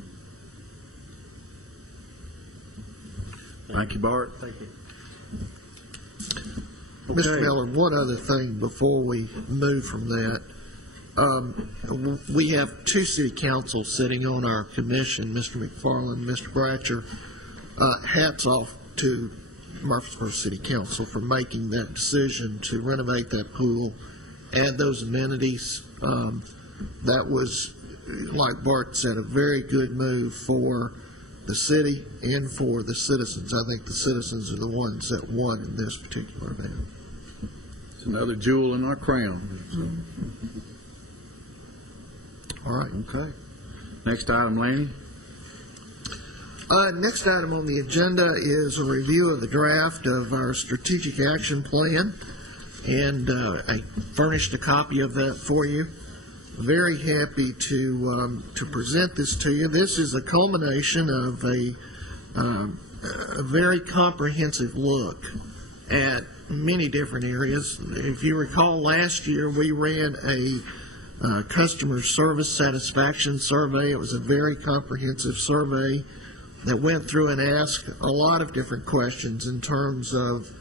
Thank you, Bart. Thank you. Mr. Miller, one other thing before we move from that. We have two city councils sitting on our commission, Mr. McFarland, Mr. Bratcher. Hats off to Murfreesboro City Council for making that decision to renovate that pool, add those amenities. That was, like Bart said, a very good move for the city and for the citizens. I think the citizens are the ones that won in this particular event. It's another jewel in our crown. All right. Okay. Next item, Lanny. Next item on the agenda is a review of the draft of our strategic action plan, and I furnished a copy of that for you. Very happy to present this to you. This is a culmination of a very comprehensive look at many different areas. If you recall, last year we ran a customer service satisfaction survey. It was a very comprehensive survey that went through and asked a lot of different questions in terms of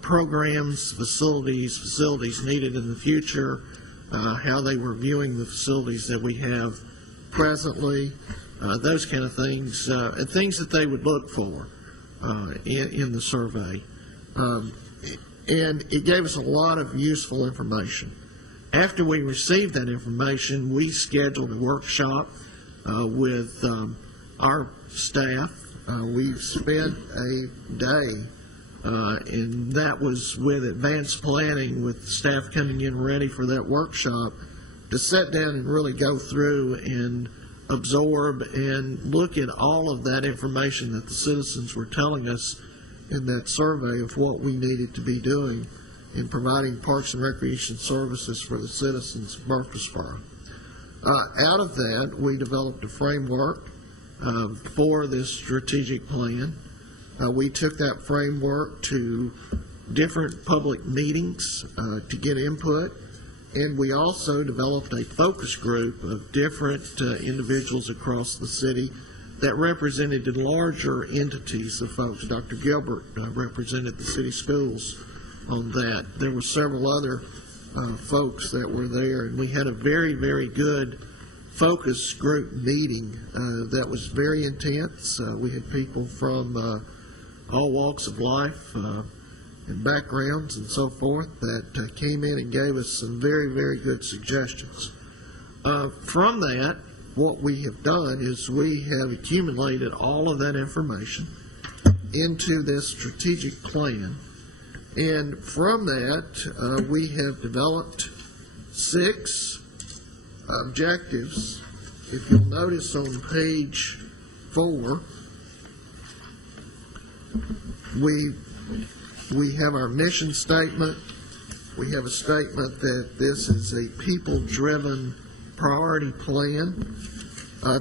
programs, facilities needed in the future, how they were viewing the facilities that we have presently, those kind of things, and things that they would look for in the survey. And it gave us a lot of useful information. After we received that information, we scheduled a workshop with our staff. We spent a day, and that was with advanced planning, with staff coming in ready for that workshop to sit down and really go through and absorb and look at all of that information that the citizens were telling us in that survey of what we needed to be doing in providing parks and recreation services for the citizens of Murfreesboro. Out of that, we developed a framework for this strategic plan. We took that framework to different public meetings to get input, and we also developed a focus group of different individuals across the city that represented the larger entities of folks. Dr. Gilbert represented the city schools on that. There were several other folks that were there, and we had a very, very good focus group meeting that was very intense. We had people from all walks of life and backgrounds and so forth that came in and gave us some very, very good suggestions. From that, what we have done is we have accumulated all of that information into this strategic plan, and from that we have developed 6 objectives, if you'll notice on page 4, we have our mission statement. We have a statement that this is a people-driven priority plan.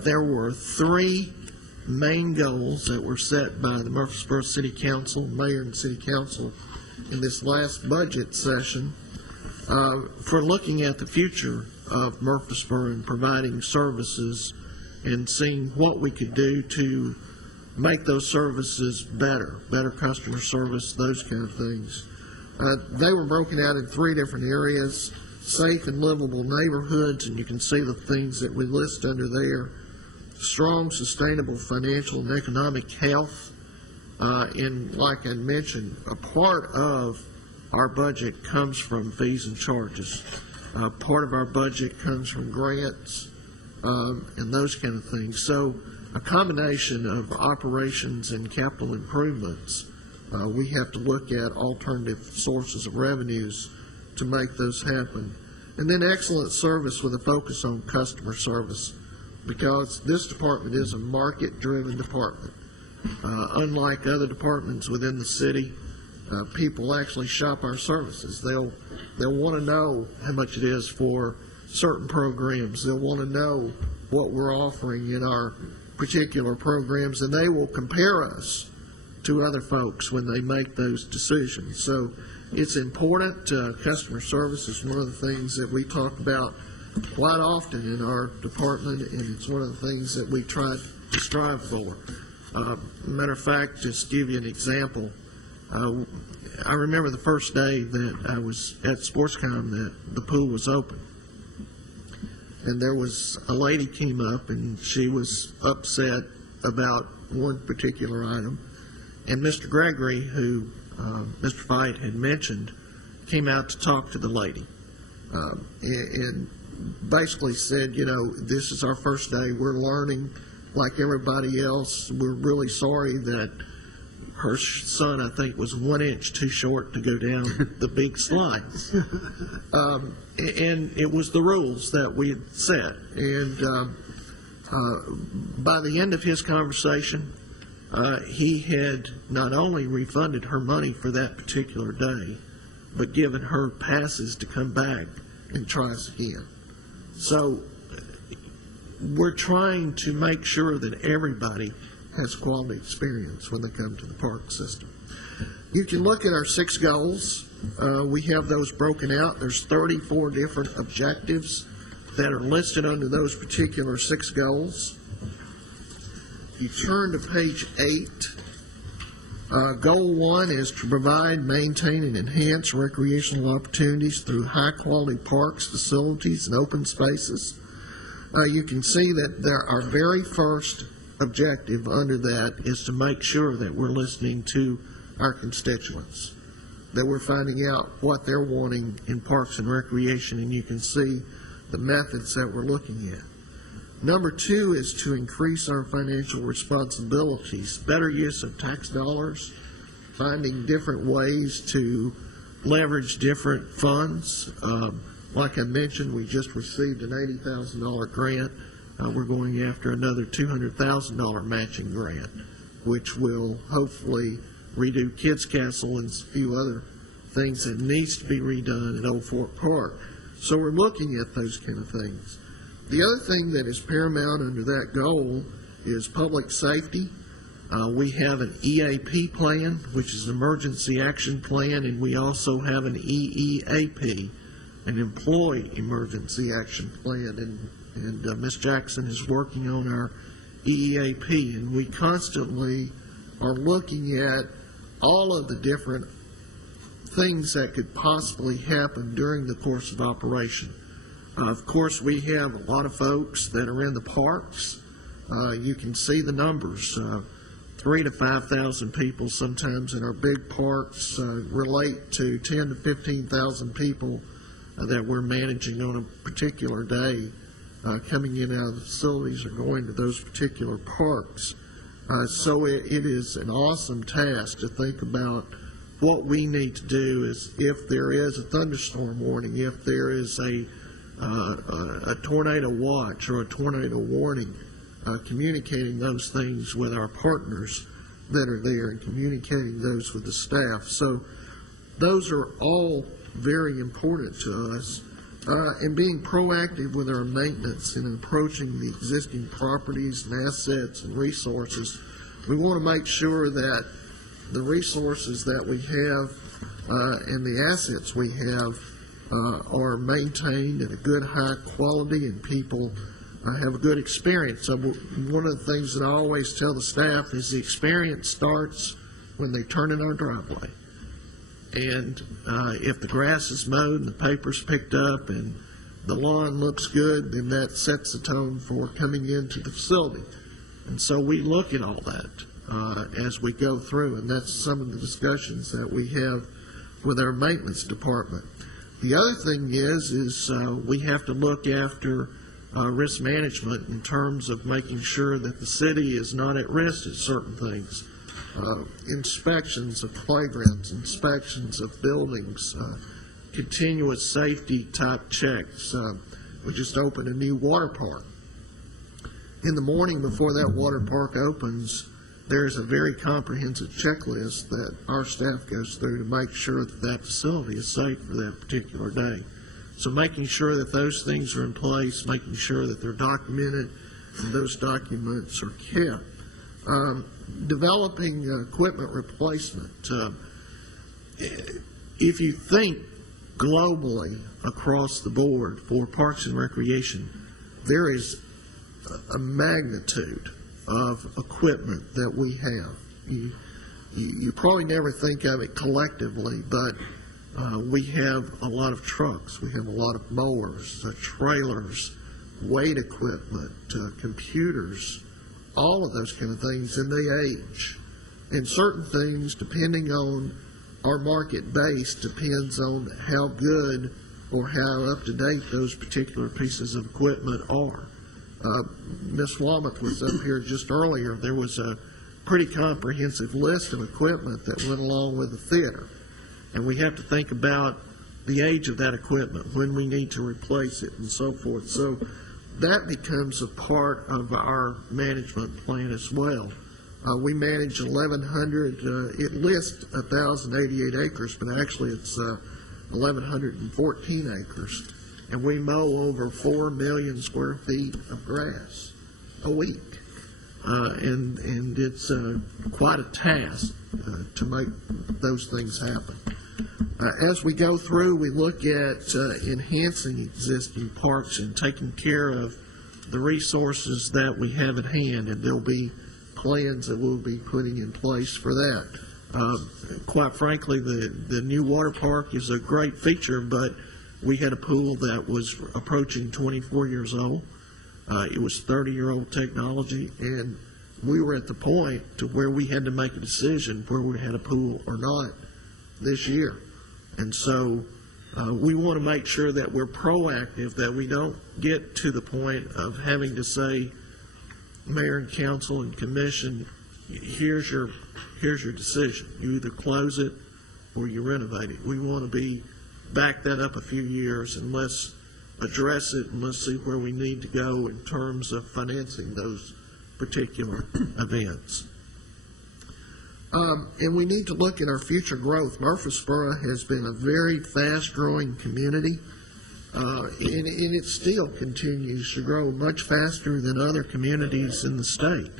There were 3 main goals that were set by the Murfreesboro City Council, Mayor and City Council, in this last budget session for looking at the future of Murfreesboro and providing services and seeing what we could do to make those services better customer service, those kind of things. They were broken out in 3 different areas: safe and livable neighborhoods, and you can see the things that we list under there. Strong, sustainable financial and economic health. And like I mentioned, a part of our budget comes from fees and charges. Part of our budget comes from grants and those kind of things. So a combination of operations and capital improvements, we have to look at alternative sources of revenues to make those happen. And then excellent service with a focus on customer service, because this department is a market-driven department. Unlike other departments within the city, people actually shop our services. They'll want to know how much it is for certain programs. They'll want to know what we're offering in our particular programs, and they will compare us to other folks when they make those decisions. So it's important. Customer service is one of the things that we talk about quite often in our department, and it's one of the things that we try to strive for. Matter of fact, just to give you an example, I remember the first day that I was at Sportscom that the pool was open. And there was a lady came up and she was upset about one particular item. And Mr. Gregory, who Mr. Fight had mentioned, came out to talk to the lady. And basically said, you know, this is our first day. We're learning like everybody else. We're really sorry that her son, I think, was 1 inch too short to go down the big slide. And it was the rules that we had set. And by the end of his conversation, he had not only refunded her money for that particular day, but given her passes to come back and try us again. So we're trying to make sure that everybody has quality experience when they come to the park system. You can look at our 6 goals. We have those broken out. There's 34 different objectives that are listed under those particular 6 goals. You turn to page 8. Goal 1 is to provide, maintain, and enhance recreational opportunities through high-quality parks, facilities, and open spaces. You can see that our very first objective under that is to make sure that we're listening to our constituents, that we're finding out what they're wanting in parks and recreation, and you can see the methods that we're looking at. Number 2 is to increase our financial responsibilities, better use of tax dollars, finding different ways to leverage different funds. Like I mentioned, we just received an $80,000 grant. We're going after another $200,000 matching grant, which will hopefully redo Kids Castle and a few other things that needs to be redone at Old Fort Park. So we're looking at those kind of things. The other thing that is paramount under that goal is public safety. We have an EAP plan, which is an Emergency Action Plan, and we also have an EEAP, an Employee Emergency Action Plan. And Ms. Jackson is working on our EEAP, and we constantly are looking at all of the different things that could possibly happen during the course of operation. Of course, we have a lot of folks that are in the parks. You can see the numbers. 3,000 to 5,000 people sometimes in our big parks relate to 10,000 to 15,000 people that we're managing on a particular day. Coming in and out of the facilities or going to those particular parks. So it is an awesome task to think about what we need to do is if there is a thunderstorm warning, if there is a a tornado watch or a tornado warning, communicating those things with our partners that are there and communicating those with the staff. So those are all very important to us. And being proactive with our maintenance and approaching the existing properties and assets and resources, we want to make sure that the resources that we have and the assets we have are maintained at a good high quality and people have a good experience. So one of the things that I always tell the staff is the experience starts when they turn in our driveway. And if the grass is mowed and the paper's picked up and the lawn looks good, then that sets the tone for coming into the facility. And so we look at all that as we go through, and that's some of the discussions that we have with our maintenance department. The other thing is we have to look after risk management in terms of making sure that the city is not at risk at certain things. Inspections of playgrounds, inspections of buildings, continuous safety type checks. We just opened a new water park. In the morning before that water park opens, there's a very comprehensive checklist that our staff goes through to make sure that that facility is safe for that particular day. So making sure that those things are in place, making sure that they're documented, and those documents are kept. Developing equipment replacement. If you think globally across the board for Parks and Recreation, there is a magnitude of equipment that we have. You probably never think of it collectively, but we have a lot of trucks, we have a lot of mowers, trailers, weight equipment, computers, all of those kind of things, and they age. And certain things, depending on our market base, depends on how good or how up-to-date those particular pieces of equipment are. Ms. Womack was up here just earlier. There was a pretty comprehensive list of equipment that went along with the theater. And we have to think about the age of that equipment, when we need to replace it, and so forth. So that becomes a part of our management plan as well. We manage 1,100, it lists 1,088 acres, but actually it's 1,114 acres. And we mow over 4 million square feet of grass a week. And it's quite a task to make those things happen. As we go through, we look at enhancing existing parks and taking care of the resources that we have at hand, and there'll be plans that we'll be putting in place for that. Quite frankly, the new water park is a great feature, but we had a pool that was approaching 24 years old. It was 30-year-old technology, and we were at the point to where we had to make a decision where we had a pool or not this year. And so we want to make sure that we're proactive, that we don't get to the point of having to say, Mayor and Council and Commission, here's your decision. You either close it or you renovate it. We want to back that up a few years, and let's address it, and let's see where we need to go in terms of financing those particular events. And we need to look at our future growth. Murfreesboro has been a very fast-growing community, and it still continues to grow much faster than other communities in the state.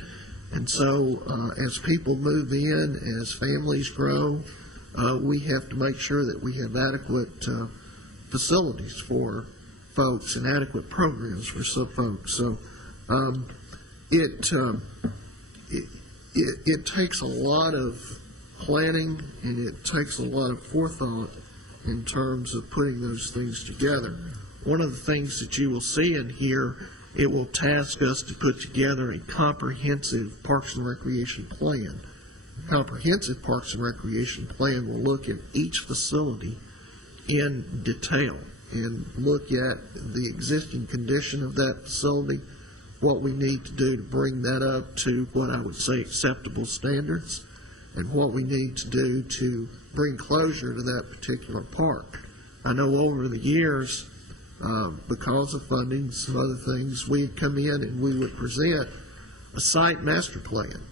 And so as people move in, as families grow, we have to make sure that we have adequate facilities for folks and adequate programs for some folks. So it takes a lot of planning, and it takes a lot of forethought in terms of putting those things together. One of the things that you will see in here, it will task us to put together a comprehensive Parks and Recreation plan. Comprehensive Parks and Recreation plan will look at each facility in detail and look at the existing condition of that facility, what we need to do to bring that up to what I would say acceptable standards, and what we need to do to bring closure to that particular park. I know over the years, because of funding, some other things, we'd come in and we would present a site master plan.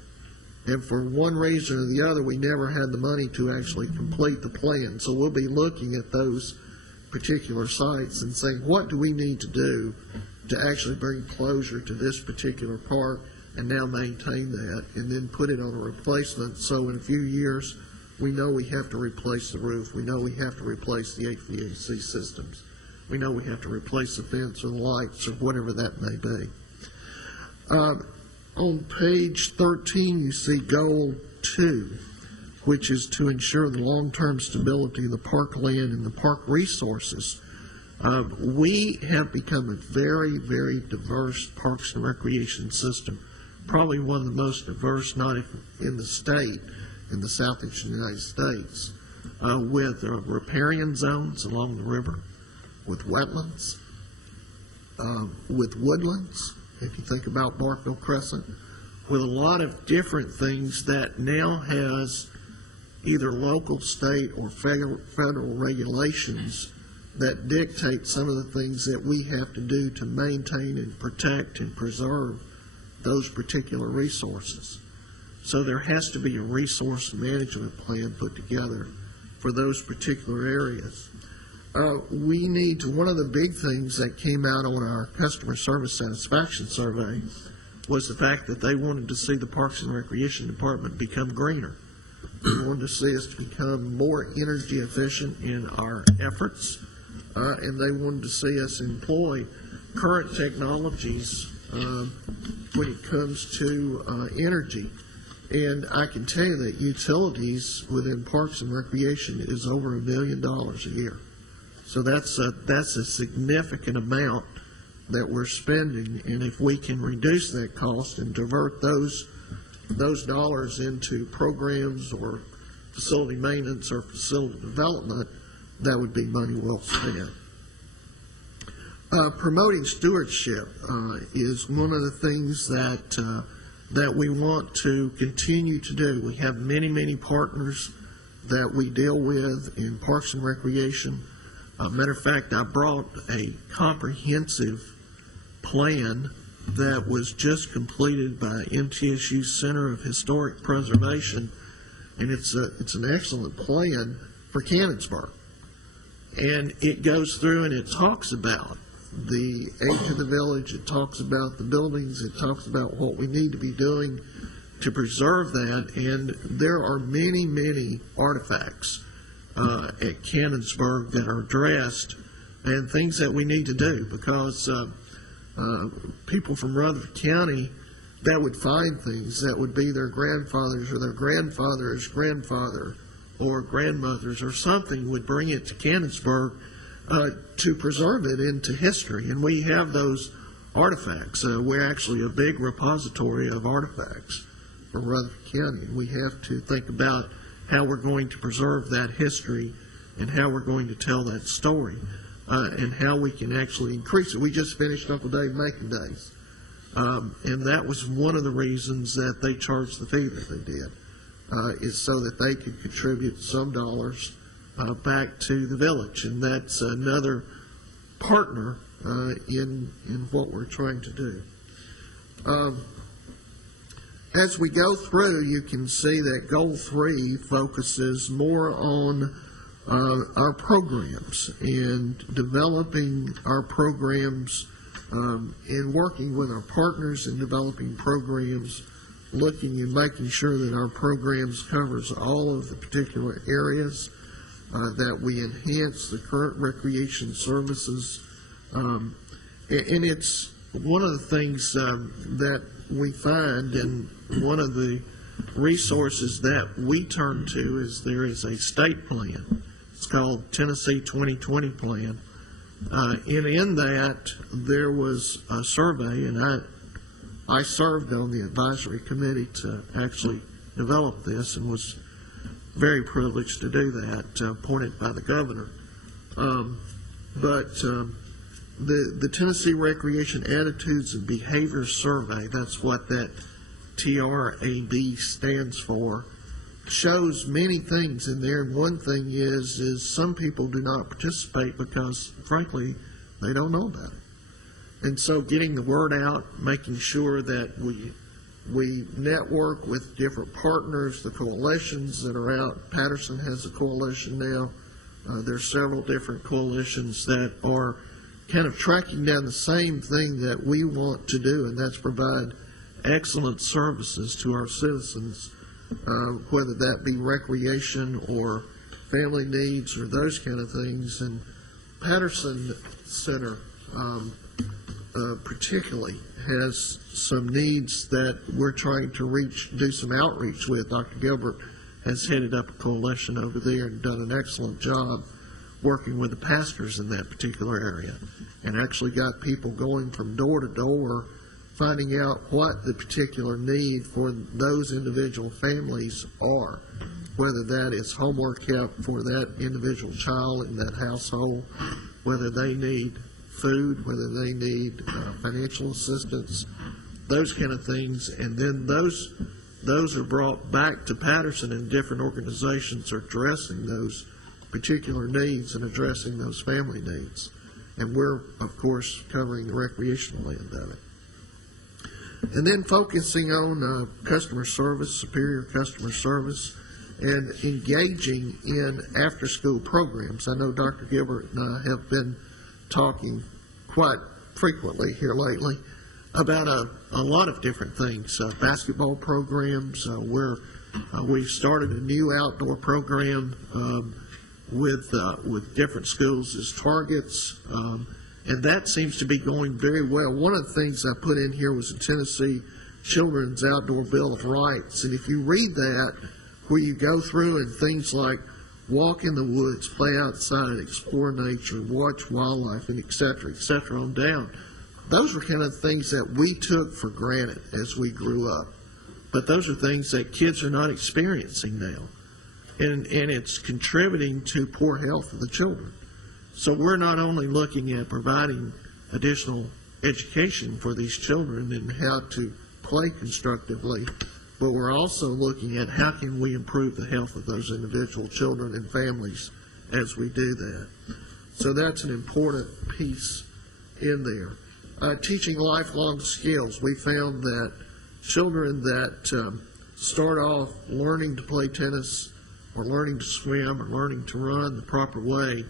And for one reason or the other, we never had the money to actually complete the plan. So we'll be looking at those particular sites and saying, what do we need to do to actually bring closure to this particular park and now maintain that, and then put it on a replacement. So in a few years, we know we have to replace the roof. We know we have to replace the HVAC systems. We know we have to replace the fence or the lights or whatever that may be. On page 13, you see goal 2, which is to ensure the long-term stability of the park land and the park resources. We have become a very, very diverse parks and recreation system, probably one of the most diverse, not in the state, in the southeastern United States, with riparian zones along the river, with wetlands, with woodlands, if you think about Barkville Crescent, with a lot of different things that now has either local, state, or federal regulations that dictate some of the things that we have to do to maintain and protect and preserve those particular resources. So there has to be a resource management plan put together for those particular areas. We need to, one of the big things that came out on our customer service satisfaction survey was the fact that they wanted to see the Parks and Recreation Department become greener. They wanted to see us to become more energy efficient in our efforts, and they wanted to see us employ current technologies when it comes to energy. And I can tell you that utilities within Parks and Recreation is over $1 million a year. So that's a significant amount that we're spending, and if we can reduce that cost and divert those dollars into programs or facility maintenance or facility development, that would be money well spent. Promoting stewardship is one of the things that we want to continue to do. We have many, many partners that we deal with in Parks and Recreation. Matter of fact, I brought a comprehensive plan that was just completed by MTSU Center of Historic Preservation, and it's an excellent plan for Cannonsburg. And it goes through and it talks about the age of the village, it talks about the buildings, it talks about what we need to be doing to preserve that, and there are many, many artifacts at Cannonsburg that are addressed and things that we need to do, because people from Rutherford County that would find things that would be their grandfathers or their grandfather's grandfather or grandmothers or something would bring it to Cannonsburg to preserve it into history. And we have those artifacts. We're actually a big repository of artifacts for Rutherford County. And we have to think about how we're going to preserve that history and how we're going to tell that story and how we can actually increase it. We just finished Uncle Dave Macon Days. And that was one of the reasons that they charged the fee that they did, is so that they could contribute some dollars back to the village. And that's another partner in what we're trying to do. As we go through, you can see that Goal 3 focuses more on our programs and developing our programs and working with our partners in developing programs, looking and making sure that our programs covers all of the particular areas, that we enhance the current recreation services. And it's one of the things that we find, and one of the resources that we turn to is there is a state plan. It's called Tennessee 2020 Plan. And in that, there was a survey, and I served on the advisory committee to actually develop this and was very privileged to do that, appointed by the governor. The Tennessee Recreation Attitudes and Behaviors Survey, that's what that TRAB stands for, shows many things in there. And one thing is some people do not participate because, frankly, They don't know about it. And so getting the word out, making sure that we network with different partners, the coalitions that are out. Patterson has a coalition now. There's several different coalitions that are kind of tracking down the same thing that we want to do, and that's provide excellent services to our citizens, whether that be recreation or family needs or those kind of things. And Patterson Center particularly has some needs that we're trying to do some outreach with. Dr. Gilbert has headed up a coalition over there and done an excellent job working with the pastors in that particular area, and actually got people going from door to door, finding out what the particular need for those individual families are, whether that is homework help for that individual child in that household, whether they need food, whether they need financial assistance, those kind of things. And then those are brought back to Patterson, and different organizations are addressing those particular needs and addressing those family needs. And we're, of course, covering the recreational end of it. And then focusing on customer service, superior customer service, and engaging in after-school programs. I know Dr. Gilbert and I have been talking quite frequently here lately about a lot of different things. Basketball programs, we've started a new outdoor program with different schools as targets, and that seems to be going very well. One of the things I put in here was the Tennessee Children's Outdoor Bill of Rights, and if you read that, where you go through and things like walk in the woods, play outside, explore nature, watch wildlife, and et cetera on down. Those were kind of things that we took for granted as we grew up. But those are things that kids are not experiencing now. And it's contributing to poor health of the children. So we're not only looking at providing additional education for these children and how to play constructively, but we're also looking at how can we improve the health of those individual children and families as we do that. So that's an important piece in there. Teaching lifelong skills. We found that children that start off learning to play tennis or learning to swim or learning to run the proper way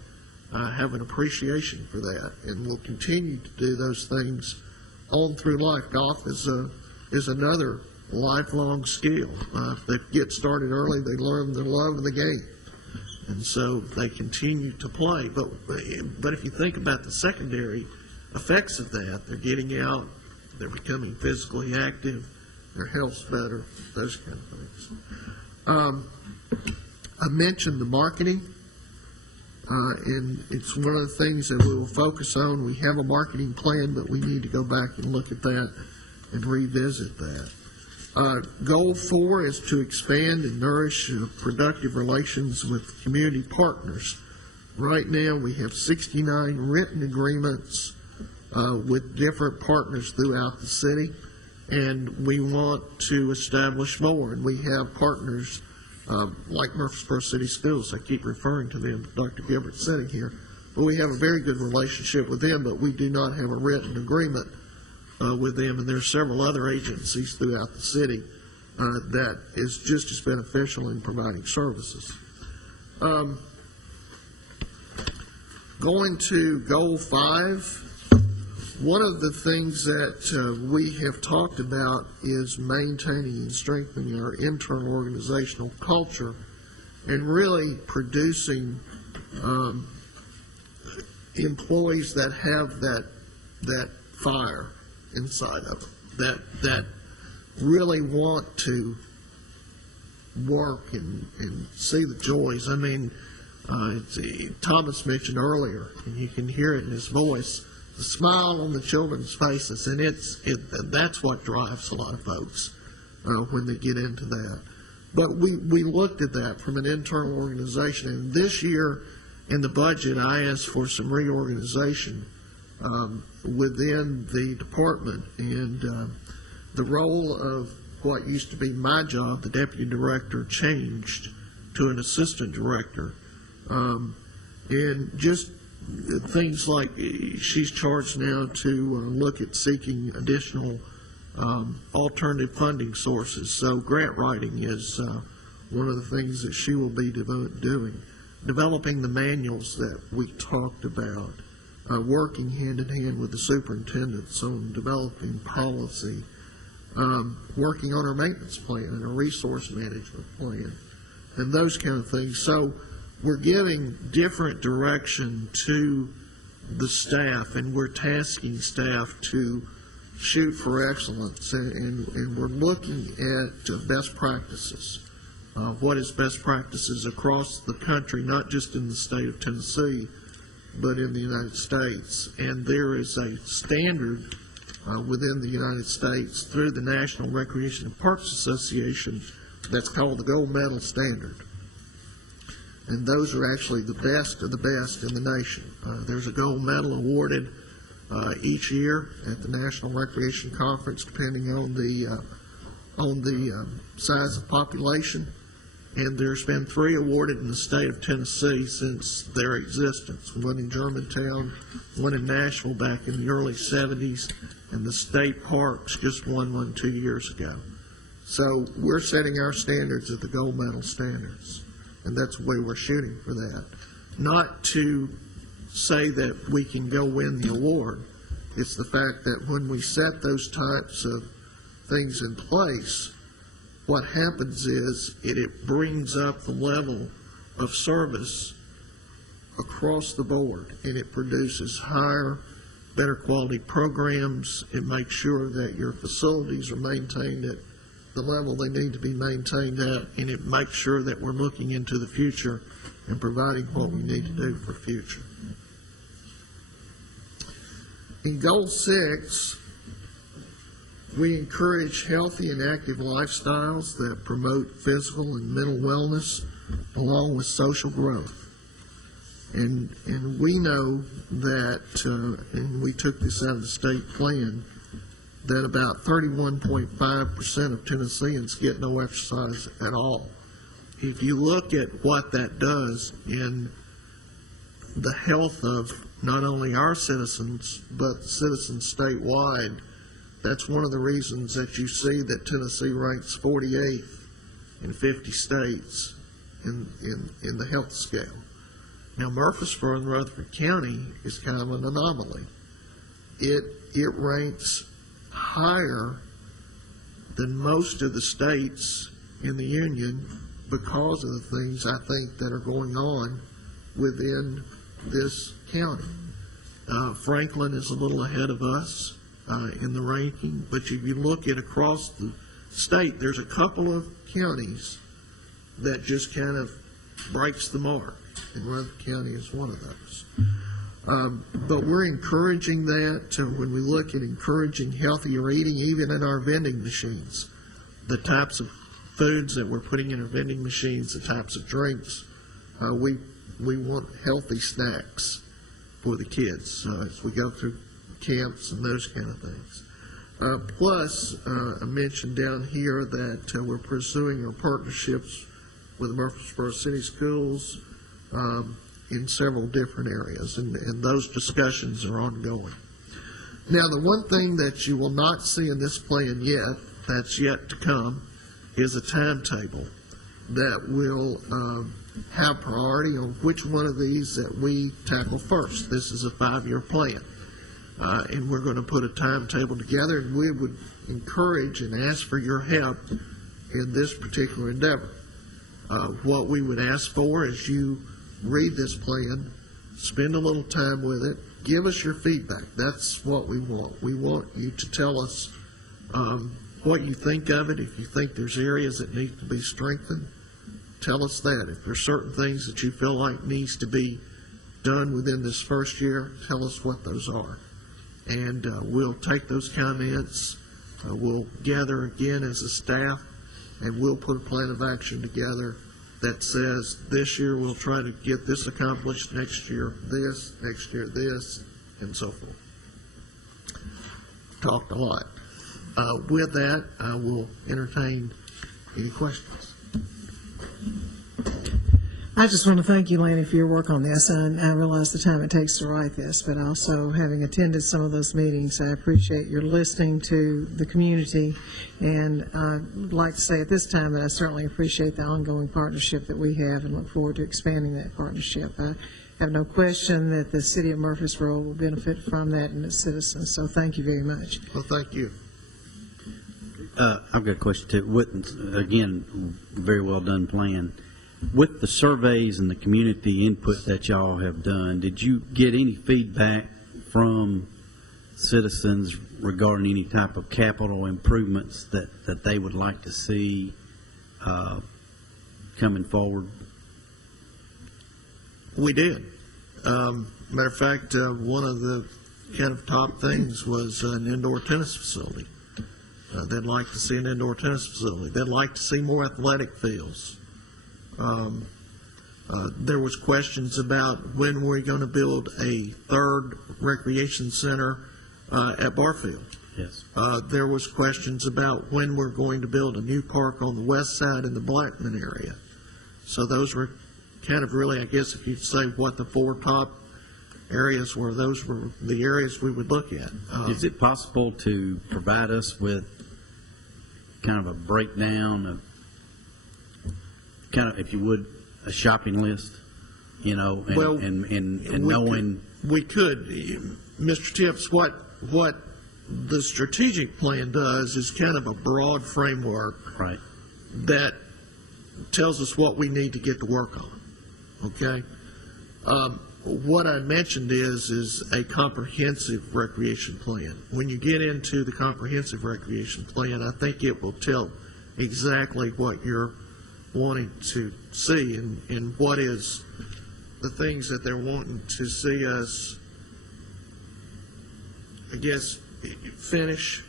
have an appreciation for that, and will continue to do those things all through life. Golf is another lifelong skill. If they get started early, they learn the love of the game, and so they continue to play. But if you think about the secondary effects of that, they're getting out, they're becoming physically active, their health's better, those kind of things. I mentioned the marketing, and it's one of the things that we will focus on. We have a marketing plan, but we need to go back and look at that and revisit that. Goal 4 is to expand and nourish productive relations with community partners. Right now, we have 69 written agreements with different partners throughout the city, and we want to establish more. And we have partners like Murfreesboro City Schools. I keep referring to them. Dr. Gilbert's sitting here. But we have a very good relationship with them, but we do not have a written agreement with them. And there's several other agencies throughout the city that is just as beneficial in providing services. Going to Goal 5, one of the things that we have talked about is maintaining and strengthening our internal organizational culture and really producing employees that have that fire inside of them, that really want to work and see the joys. I mean, Thomas mentioned earlier, and you can hear it in his voice, the smile on the children's faces, and that's what drives a lot of folks when they get into that. But we looked at that from an internal organization, and this year in the budget I asked for some reorganization within the department, and the role of what used to be my job, the deputy director, changed to an assistant director, and just things like she's charged now to look at seeking additional alternative funding sources. So grant writing is one of the things that she will be doing. Developing the manuals that we talked about, working hand in hand with the superintendents on developing policy, working on our maintenance plan and our resource management plan, and those kind of things. So we're giving different direction to the staff, and we're tasking staff to shoot for excellence, and we're looking at best practices. What is best practices across the country, not just in the state of Tennessee, but in the United States. And there is a standard within the United States through the National Recreation and Parks Association that's called the Gold Medal Standard. And those are actually the best of the best in the nation. There's a gold medal awarded each year at the National Recreation Conference, depending on the size of population. And there's been 3 awarded in the state of Tennessee since their existence. One in Germantown, one in Nashville back in the early 70s, and the state parks just won one 2 years ago. So we're setting our standards at the gold medal standards, and that's the way we're shooting for that. Not to say that we can go win the award. It's the fact that when we set those types of things in place, what happens is it brings up the level of service across the board, and it produces higher, better quality programs. It makes sure that your facilities are maintained at the level they need to be maintained at, and it makes sure that we're looking into the future and providing what we need to do for the future. In Goal 6, we encourage healthy and active lifestyles that promote physical and mental wellness along with social growth. And we know that, and we took this out of the state plan, that about 31.5% of Tennesseans get no exercise at all. If you look at what that does in the health of not only our citizens, but the citizens statewide, that's one of the reasons that you see that Tennessee ranks 48th in 50 states in the health scale. Now, Murfreesboro and Rutherford County is kind of an anomaly. It ranks higher than most of the states in the union because of the things I think that are going on within this county. Franklin is a little ahead of us in the ranking, but if you look at across the state, there's a couple of counties that just kind of breaks the mark, and Rutherford County is one of those. But we're encouraging that when we look at encouraging healthier eating, even in our vending machines, the types of foods that we're putting in our vending machines, the types of drinks, we want healthy snacks for the kids as we go through camps and those kind of things. Plus, I mentioned down here that we're pursuing our partnerships with the Murfreesboro City Schools in several different areas, and those discussions are ongoing. Now, the one thing that you will not see in this plan yet, that's yet to come, is a timetable that will have priority on which one of these that we tackle first. This is a 5-year plan, and we're going to put a timetable together, and we would encourage and ask for your help in this particular endeavor. What we would ask for is you read this plan, spend a little time with it, give us your feedback. That's what we want. We want you to tell us what you think of it. If you think there's areas that need to be strengthened, tell us that. If there's certain things that you feel like needs to be done within this first year, tell us what those are. And we'll take those comments, we'll gather again as a staff, and we'll put a plan of action together that says this year we'll try to get this accomplished, next year this, and so forth. Talked a lot. With that, I will entertain any questions. I just want to thank you, Lanny, for your work on this. I realize the time it takes to write this, but also having attended some of those meetings, I appreciate your listening to the community. And I'd like to say at this time that I certainly appreciate the ongoing partnership that we have and look forward to expanding that partnership. I have no question that the city of Murfreesboro will benefit from that and its citizens. So thank you very much. Well, thank you. I've got a question too. Again, very well done plan. With the surveys and the community input that y'all have done, did you get any feedback from citizens regarding any type of capital improvements that they would like to see coming forward? We did. Matter of fact, one of the kind of top things was an indoor tennis facility. They'd like to see an indoor tennis facility. They'd like to see more athletic fields. There was questions about when we're going to build a third recreation center at Barfield. Yes. There was questions about when we're going to build a new park on the west side in the Blackman area. So those were kind of really, I guess, if you'd say what the four top areas were, those were the areas we would look at. Is it possible to provide us with kind of a breakdown of, kind of, if you would, a shopping list, you know, and, Well, and knowing. We could. Mr. Tips, what the strategic plan does is kind of a broad framework Right. that tells us what we need to get to work on. Okay? What I mentioned is a comprehensive recreation plan. When you get into the comprehensive recreation plan, I think it will tell exactly what you're wanting to see and what is the things that they're wanting to see us, I guess, finish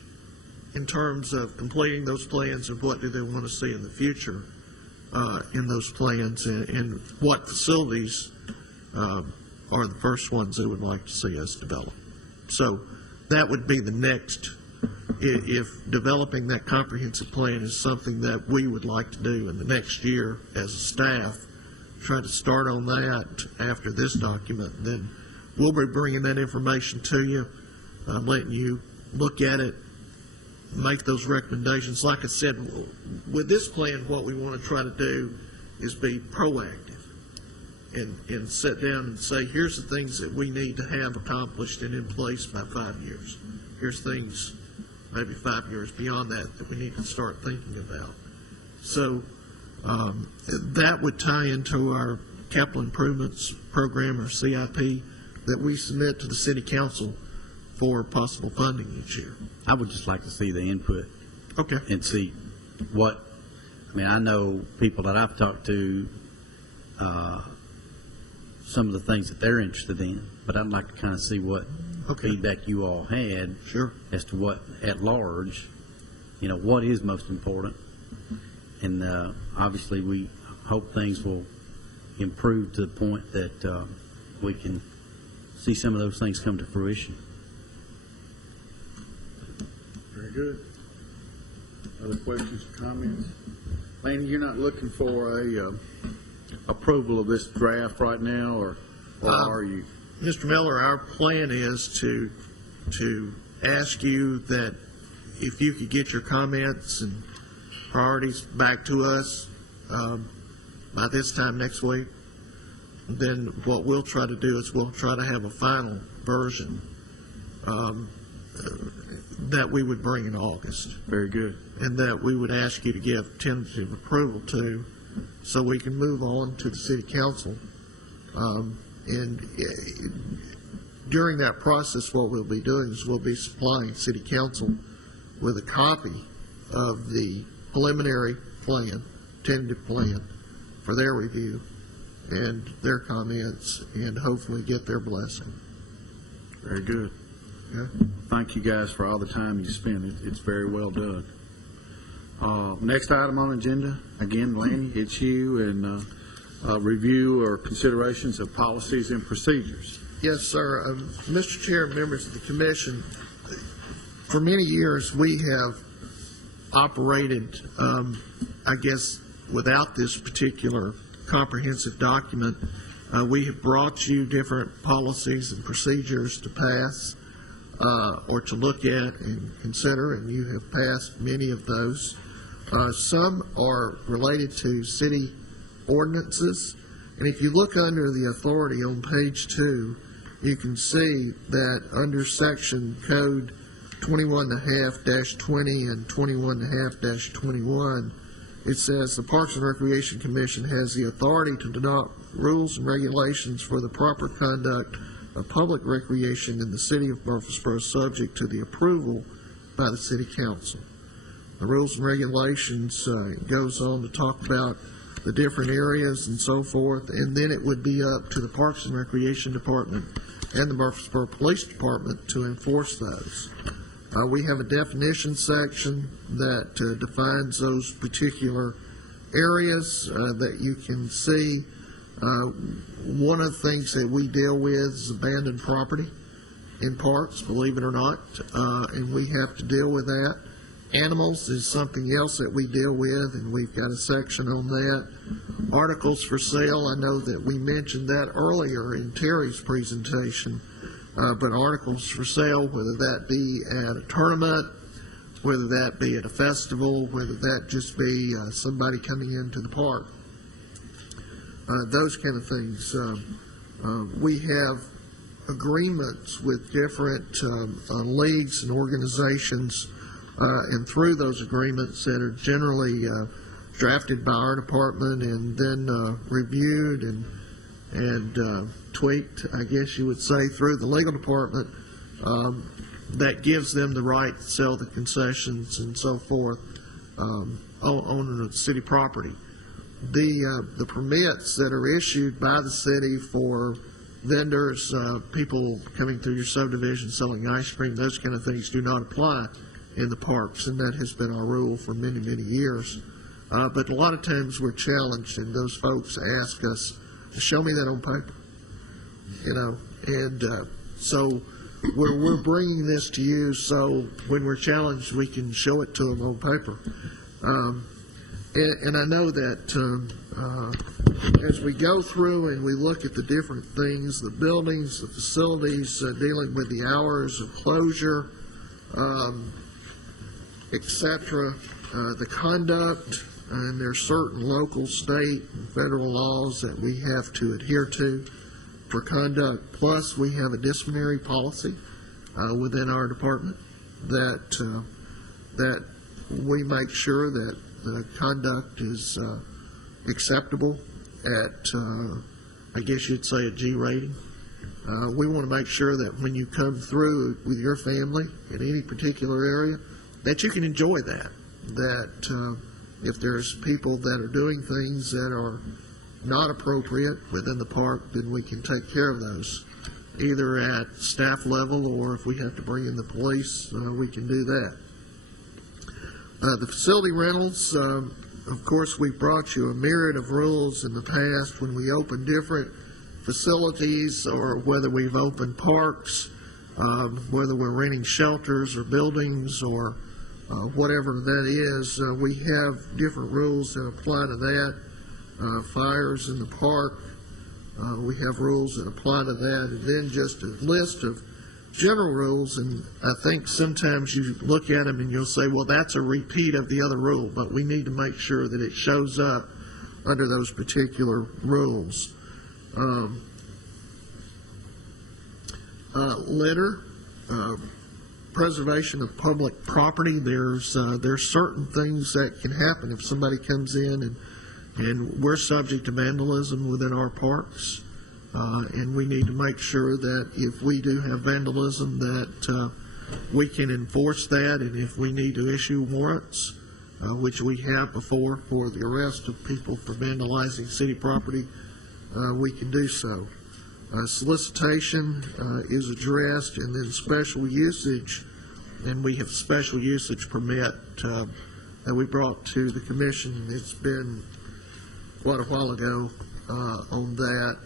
in terms of completing those plans and what do they want to see in the future in those plans and what facilities are the first ones they would like to see us develop. So that would be the next, if developing that comprehensive plan is something that we would like to do in the next year as a staff, try to start on that after this document, then we'll be bringing that information to you, letting you look at it, make those recommendations. Like I said, with this plan, what we want to try to do is be proactive and sit down and say, here's the things that we need to have accomplished and in place by 5 years. Here's things maybe 5 years beyond that we need to start thinking about. So that would tie into our capital improvements program, or CIP, that we submit to the city council for possible funding each year. I would just like to see the input. Okay. And see what, I mean, I know people that I've talked to, some of the things that they're interested in, but I'd like to kind of see what feedback you all had. Sure. As to what, at large, you know, what is most important. And obviously we hope things will improve to the point that we can see some of those things come to fruition. Very good. Other questions or comments? Lanny, you're not looking for a approval of this draft right now, or are you? Mr. Miller, our plan is to ask you that if you could get your comments and priorities back to us by this time next week, then what we'll try to do is we'll try to have a final version that we would bring in August. Very good. And that we would ask you to give tentative approval to, so we can move on to the city council. And during that process, what we'll be doing is we'll be supplying city council with a copy of the preliminary plan, tentative plan, for their review and their comments, and hopefully get their blessing. Very good. Thank you guys for all the time you spent. It's very well done. Next item on the agenda, again, Lanny, it's you, and review or considerations of policies and procedures. Yes, sir. Mr. Chair and members of the commission, for many years we have operated, I guess, without this particular comprehensive document. We have brought you different policies and procedures to pass or to look at and consider, and you have passed many of those. Some are related to city ordinances, and if you look under the authority on page 2, you can see that under section code 21.5-20 and 21.5-21, it says the Parks and Recreation Commission has the authority to adopt rules and regulations for the proper conduct of public recreation in the city of Murfreesboro, subject to the approval by the city council. The rules and regulations goes on to talk about the different areas and so forth, and then it would be up to the Parks and Recreation Department and the Murfreesboro Police Department to enforce those. We have a definition section that defines those particular areas that you can see. One of the things that we deal with is abandoned property in parks, believe it or not, and we have to deal with that. Animals is something else that we deal with, and we've got a section on that. Articles for sale, I know that we mentioned that earlier in Terry's presentation, but articles for sale, whether that be at a tournament, whether that be at a festival, whether that just be somebody coming into the park, those kind of things. We have agreements with different leagues and organizations, and through those agreements that are generally drafted by our department and then reviewed and tweaked, I guess you would say, through the legal department, that gives them the right to sell the concessions and so forth on the city property. The permits that are issued by the city for vendors, people coming through your subdivision selling ice cream, those kind of things do not apply in the parks, and that has been our rule for many, many years. But a lot of times we're challenged, and those folks ask us to show me that on paper, and so we're bringing this to you so when we're challenged we can show it to them on paper. And I know that as we go through and we look at the different things, the buildings, the facilities, dealing with the hours of closure, etc., the conduct, and there's certain local, state, and federal laws that we have to adhere to for conduct. Plus, we have a disciplinary policy within our department that we make sure that the conduct is acceptable at, I guess you'd say, a G rating. We want to make sure that when you come through with your family in any particular area, that you can enjoy that. That if there's people that are doing things that are not appropriate within the park, then we can take care of those, either at staff level or if we have to bring in the police, we can do that. The facility rentals, of course, we brought you a myriad of rules in the past when we open different facilities, or whether we've opened parks, whether we're renting shelters or buildings or whatever that is. We have different rules that apply to that. Fires in the park, we have rules that apply to that, and then just a list of general rules, and I think sometimes you look at them and you'll say, well, that's a repeat of the other rule, but we need to make sure that it shows up under those particular rules. Litter, preservation of public property, there's certain things that can happen if somebody comes in and we're subject to vandalism within our parks. And we need to make sure that if we do have vandalism that we can enforce that, and if we need to issue warrants, which we have before for the arrest of people for vandalizing city property, we can do so. Solicitation is addressed, and then special usage, and we have special usage permit that we brought to the commission. It's been quite a while ago on that.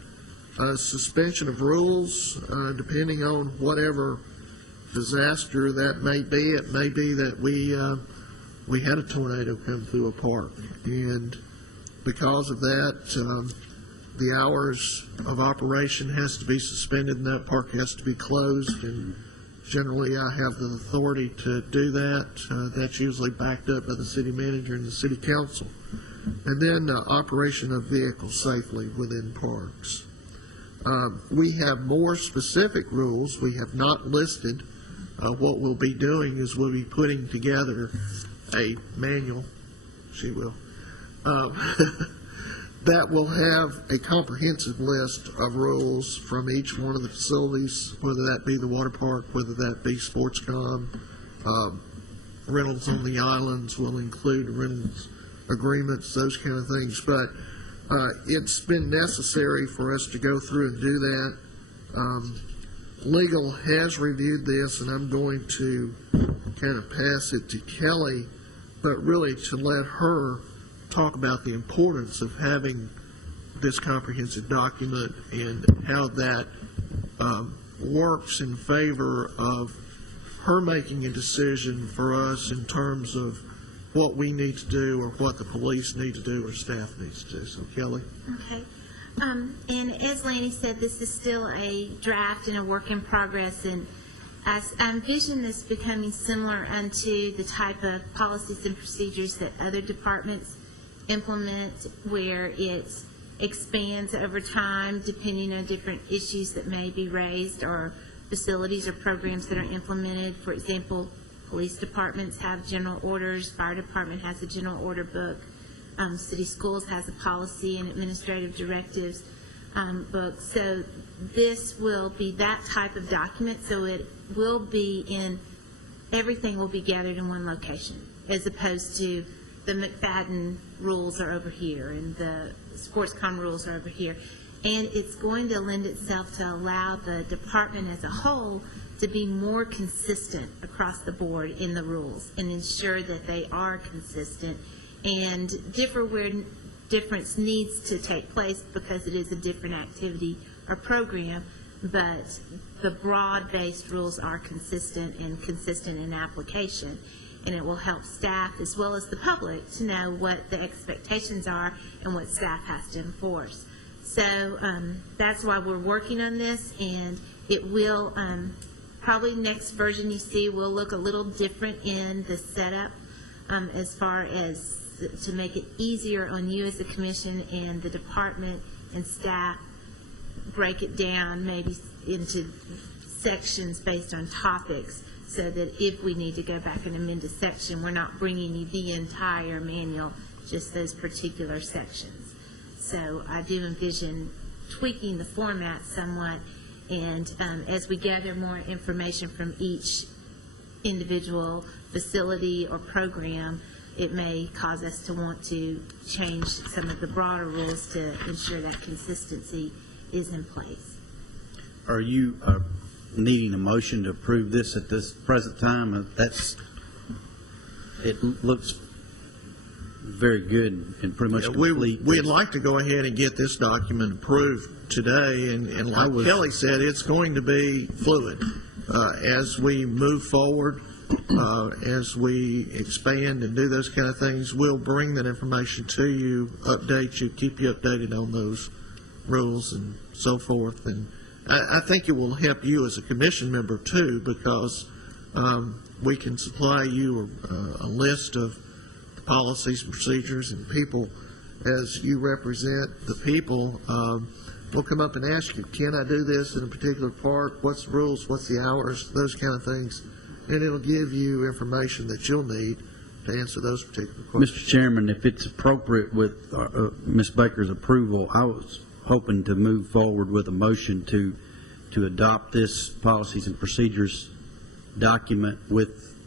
Suspension of rules, depending on whatever disaster that may be. It may be that we had a tornado come through a park, and because of that, the hours of operation has to be suspended and that park has to be closed. And generally, I have the authority to do that. That's usually backed up by the city manager and the city council. And then operation of vehicles safely within parks. We have more specific rules. We have not listed. What we'll be doing is we'll be putting together a manual, she will, that will have a comprehensive list of rules from each one of the facilities, whether that be the water park, whether that be SportsCom. Rentals on the islands will include rentals agreements, those kind of things. But it's been necessary for us to go through and do that. Legal has reviewed this, and I'm going to kind of pass it to Kelly, but really to let her talk about the importance of having this comprehensive document and how that works in favor of her making a decision for us in terms of what we need to do or what the police need to do or staff needs to do. So, Kelly? Okay. And as Lanny said, this is still a draft and a work in progress, and I envision this becoming similar unto the type of policies and procedures that other departments implement, where it expands over time depending on different issues that may be raised or facilities or programs that are implemented. For example, police departments have general orders, fire department has a general order book, city schools has a policy and administrative directives book. So this will be that type of document, so it will be in, everything will be gathered in one location, as opposed to the McFadden rules are over here and the SportsCom rules are over here. And it's going to lend itself to allow the department as a whole to be more consistent across the board in the rules and ensure that they are consistent and differ where difference needs to take place because it is a different activity or program, but the broad-based rules are consistent and consistent in application. And it will help staff as well as the public to know what the expectations are and what staff has to enforce. So that's why we're working on this, and it will, probably next version you see will look a little different in the setup as far as to make it easier on you as a commission and the department and staff, break it down maybe into sections based on topics, so that if we need to go back and amend a section, we're not bringing you the entire manual, just those particular sections. So I do envision tweaking the format somewhat, and as we gather more information from each individual facility or program, it may cause us to want to change some of the broader rules to ensure that consistency is in place. Are you needing a motion to approve this at this present time? It looks very good and pretty much complete. We'd like to go ahead and get this document approved today, and like Kelly said, it's going to be fluid as we move forward. As we expand and do those kind of things, we'll bring that information to you, update you, keep you updated on those rules and so forth. And I think it will help you as a commission member too, because we can supply you a list of policies and procedures, and people, as you represent the people, will come up and ask you, can I do this in a particular park? What's the rules? What's the hours? Those kind of things. And it'll give you information that you'll need to answer those particular questions. Mr. Chairman, if it's appropriate with Ms. Baker's approval, I was hoping to move forward with a motion to adopt this policies and procedures document with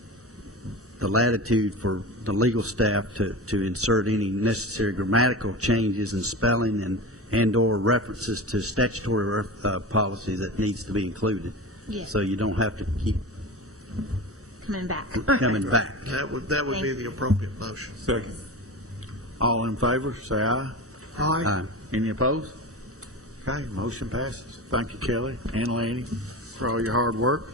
the latitude for the legal staff to insert any necessary grammatical changes and spelling and or references to statutory policy that needs to be included. Yes. So you don't have to keep coming back. That would be the appropriate motion. Second. All in favor, say aye. Aye. Any opposed? Okay, motion passes. Thank you, Kelly and Lanny, for all your hard work.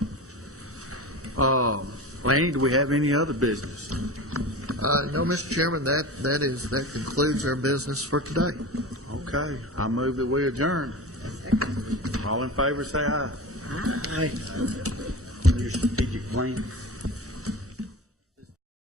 Lanny, do we have any other business? No, Mr. Chairman, that concludes our business for today. Okay, I move that we adjourn. All in favor, say aye. Your strategic plan?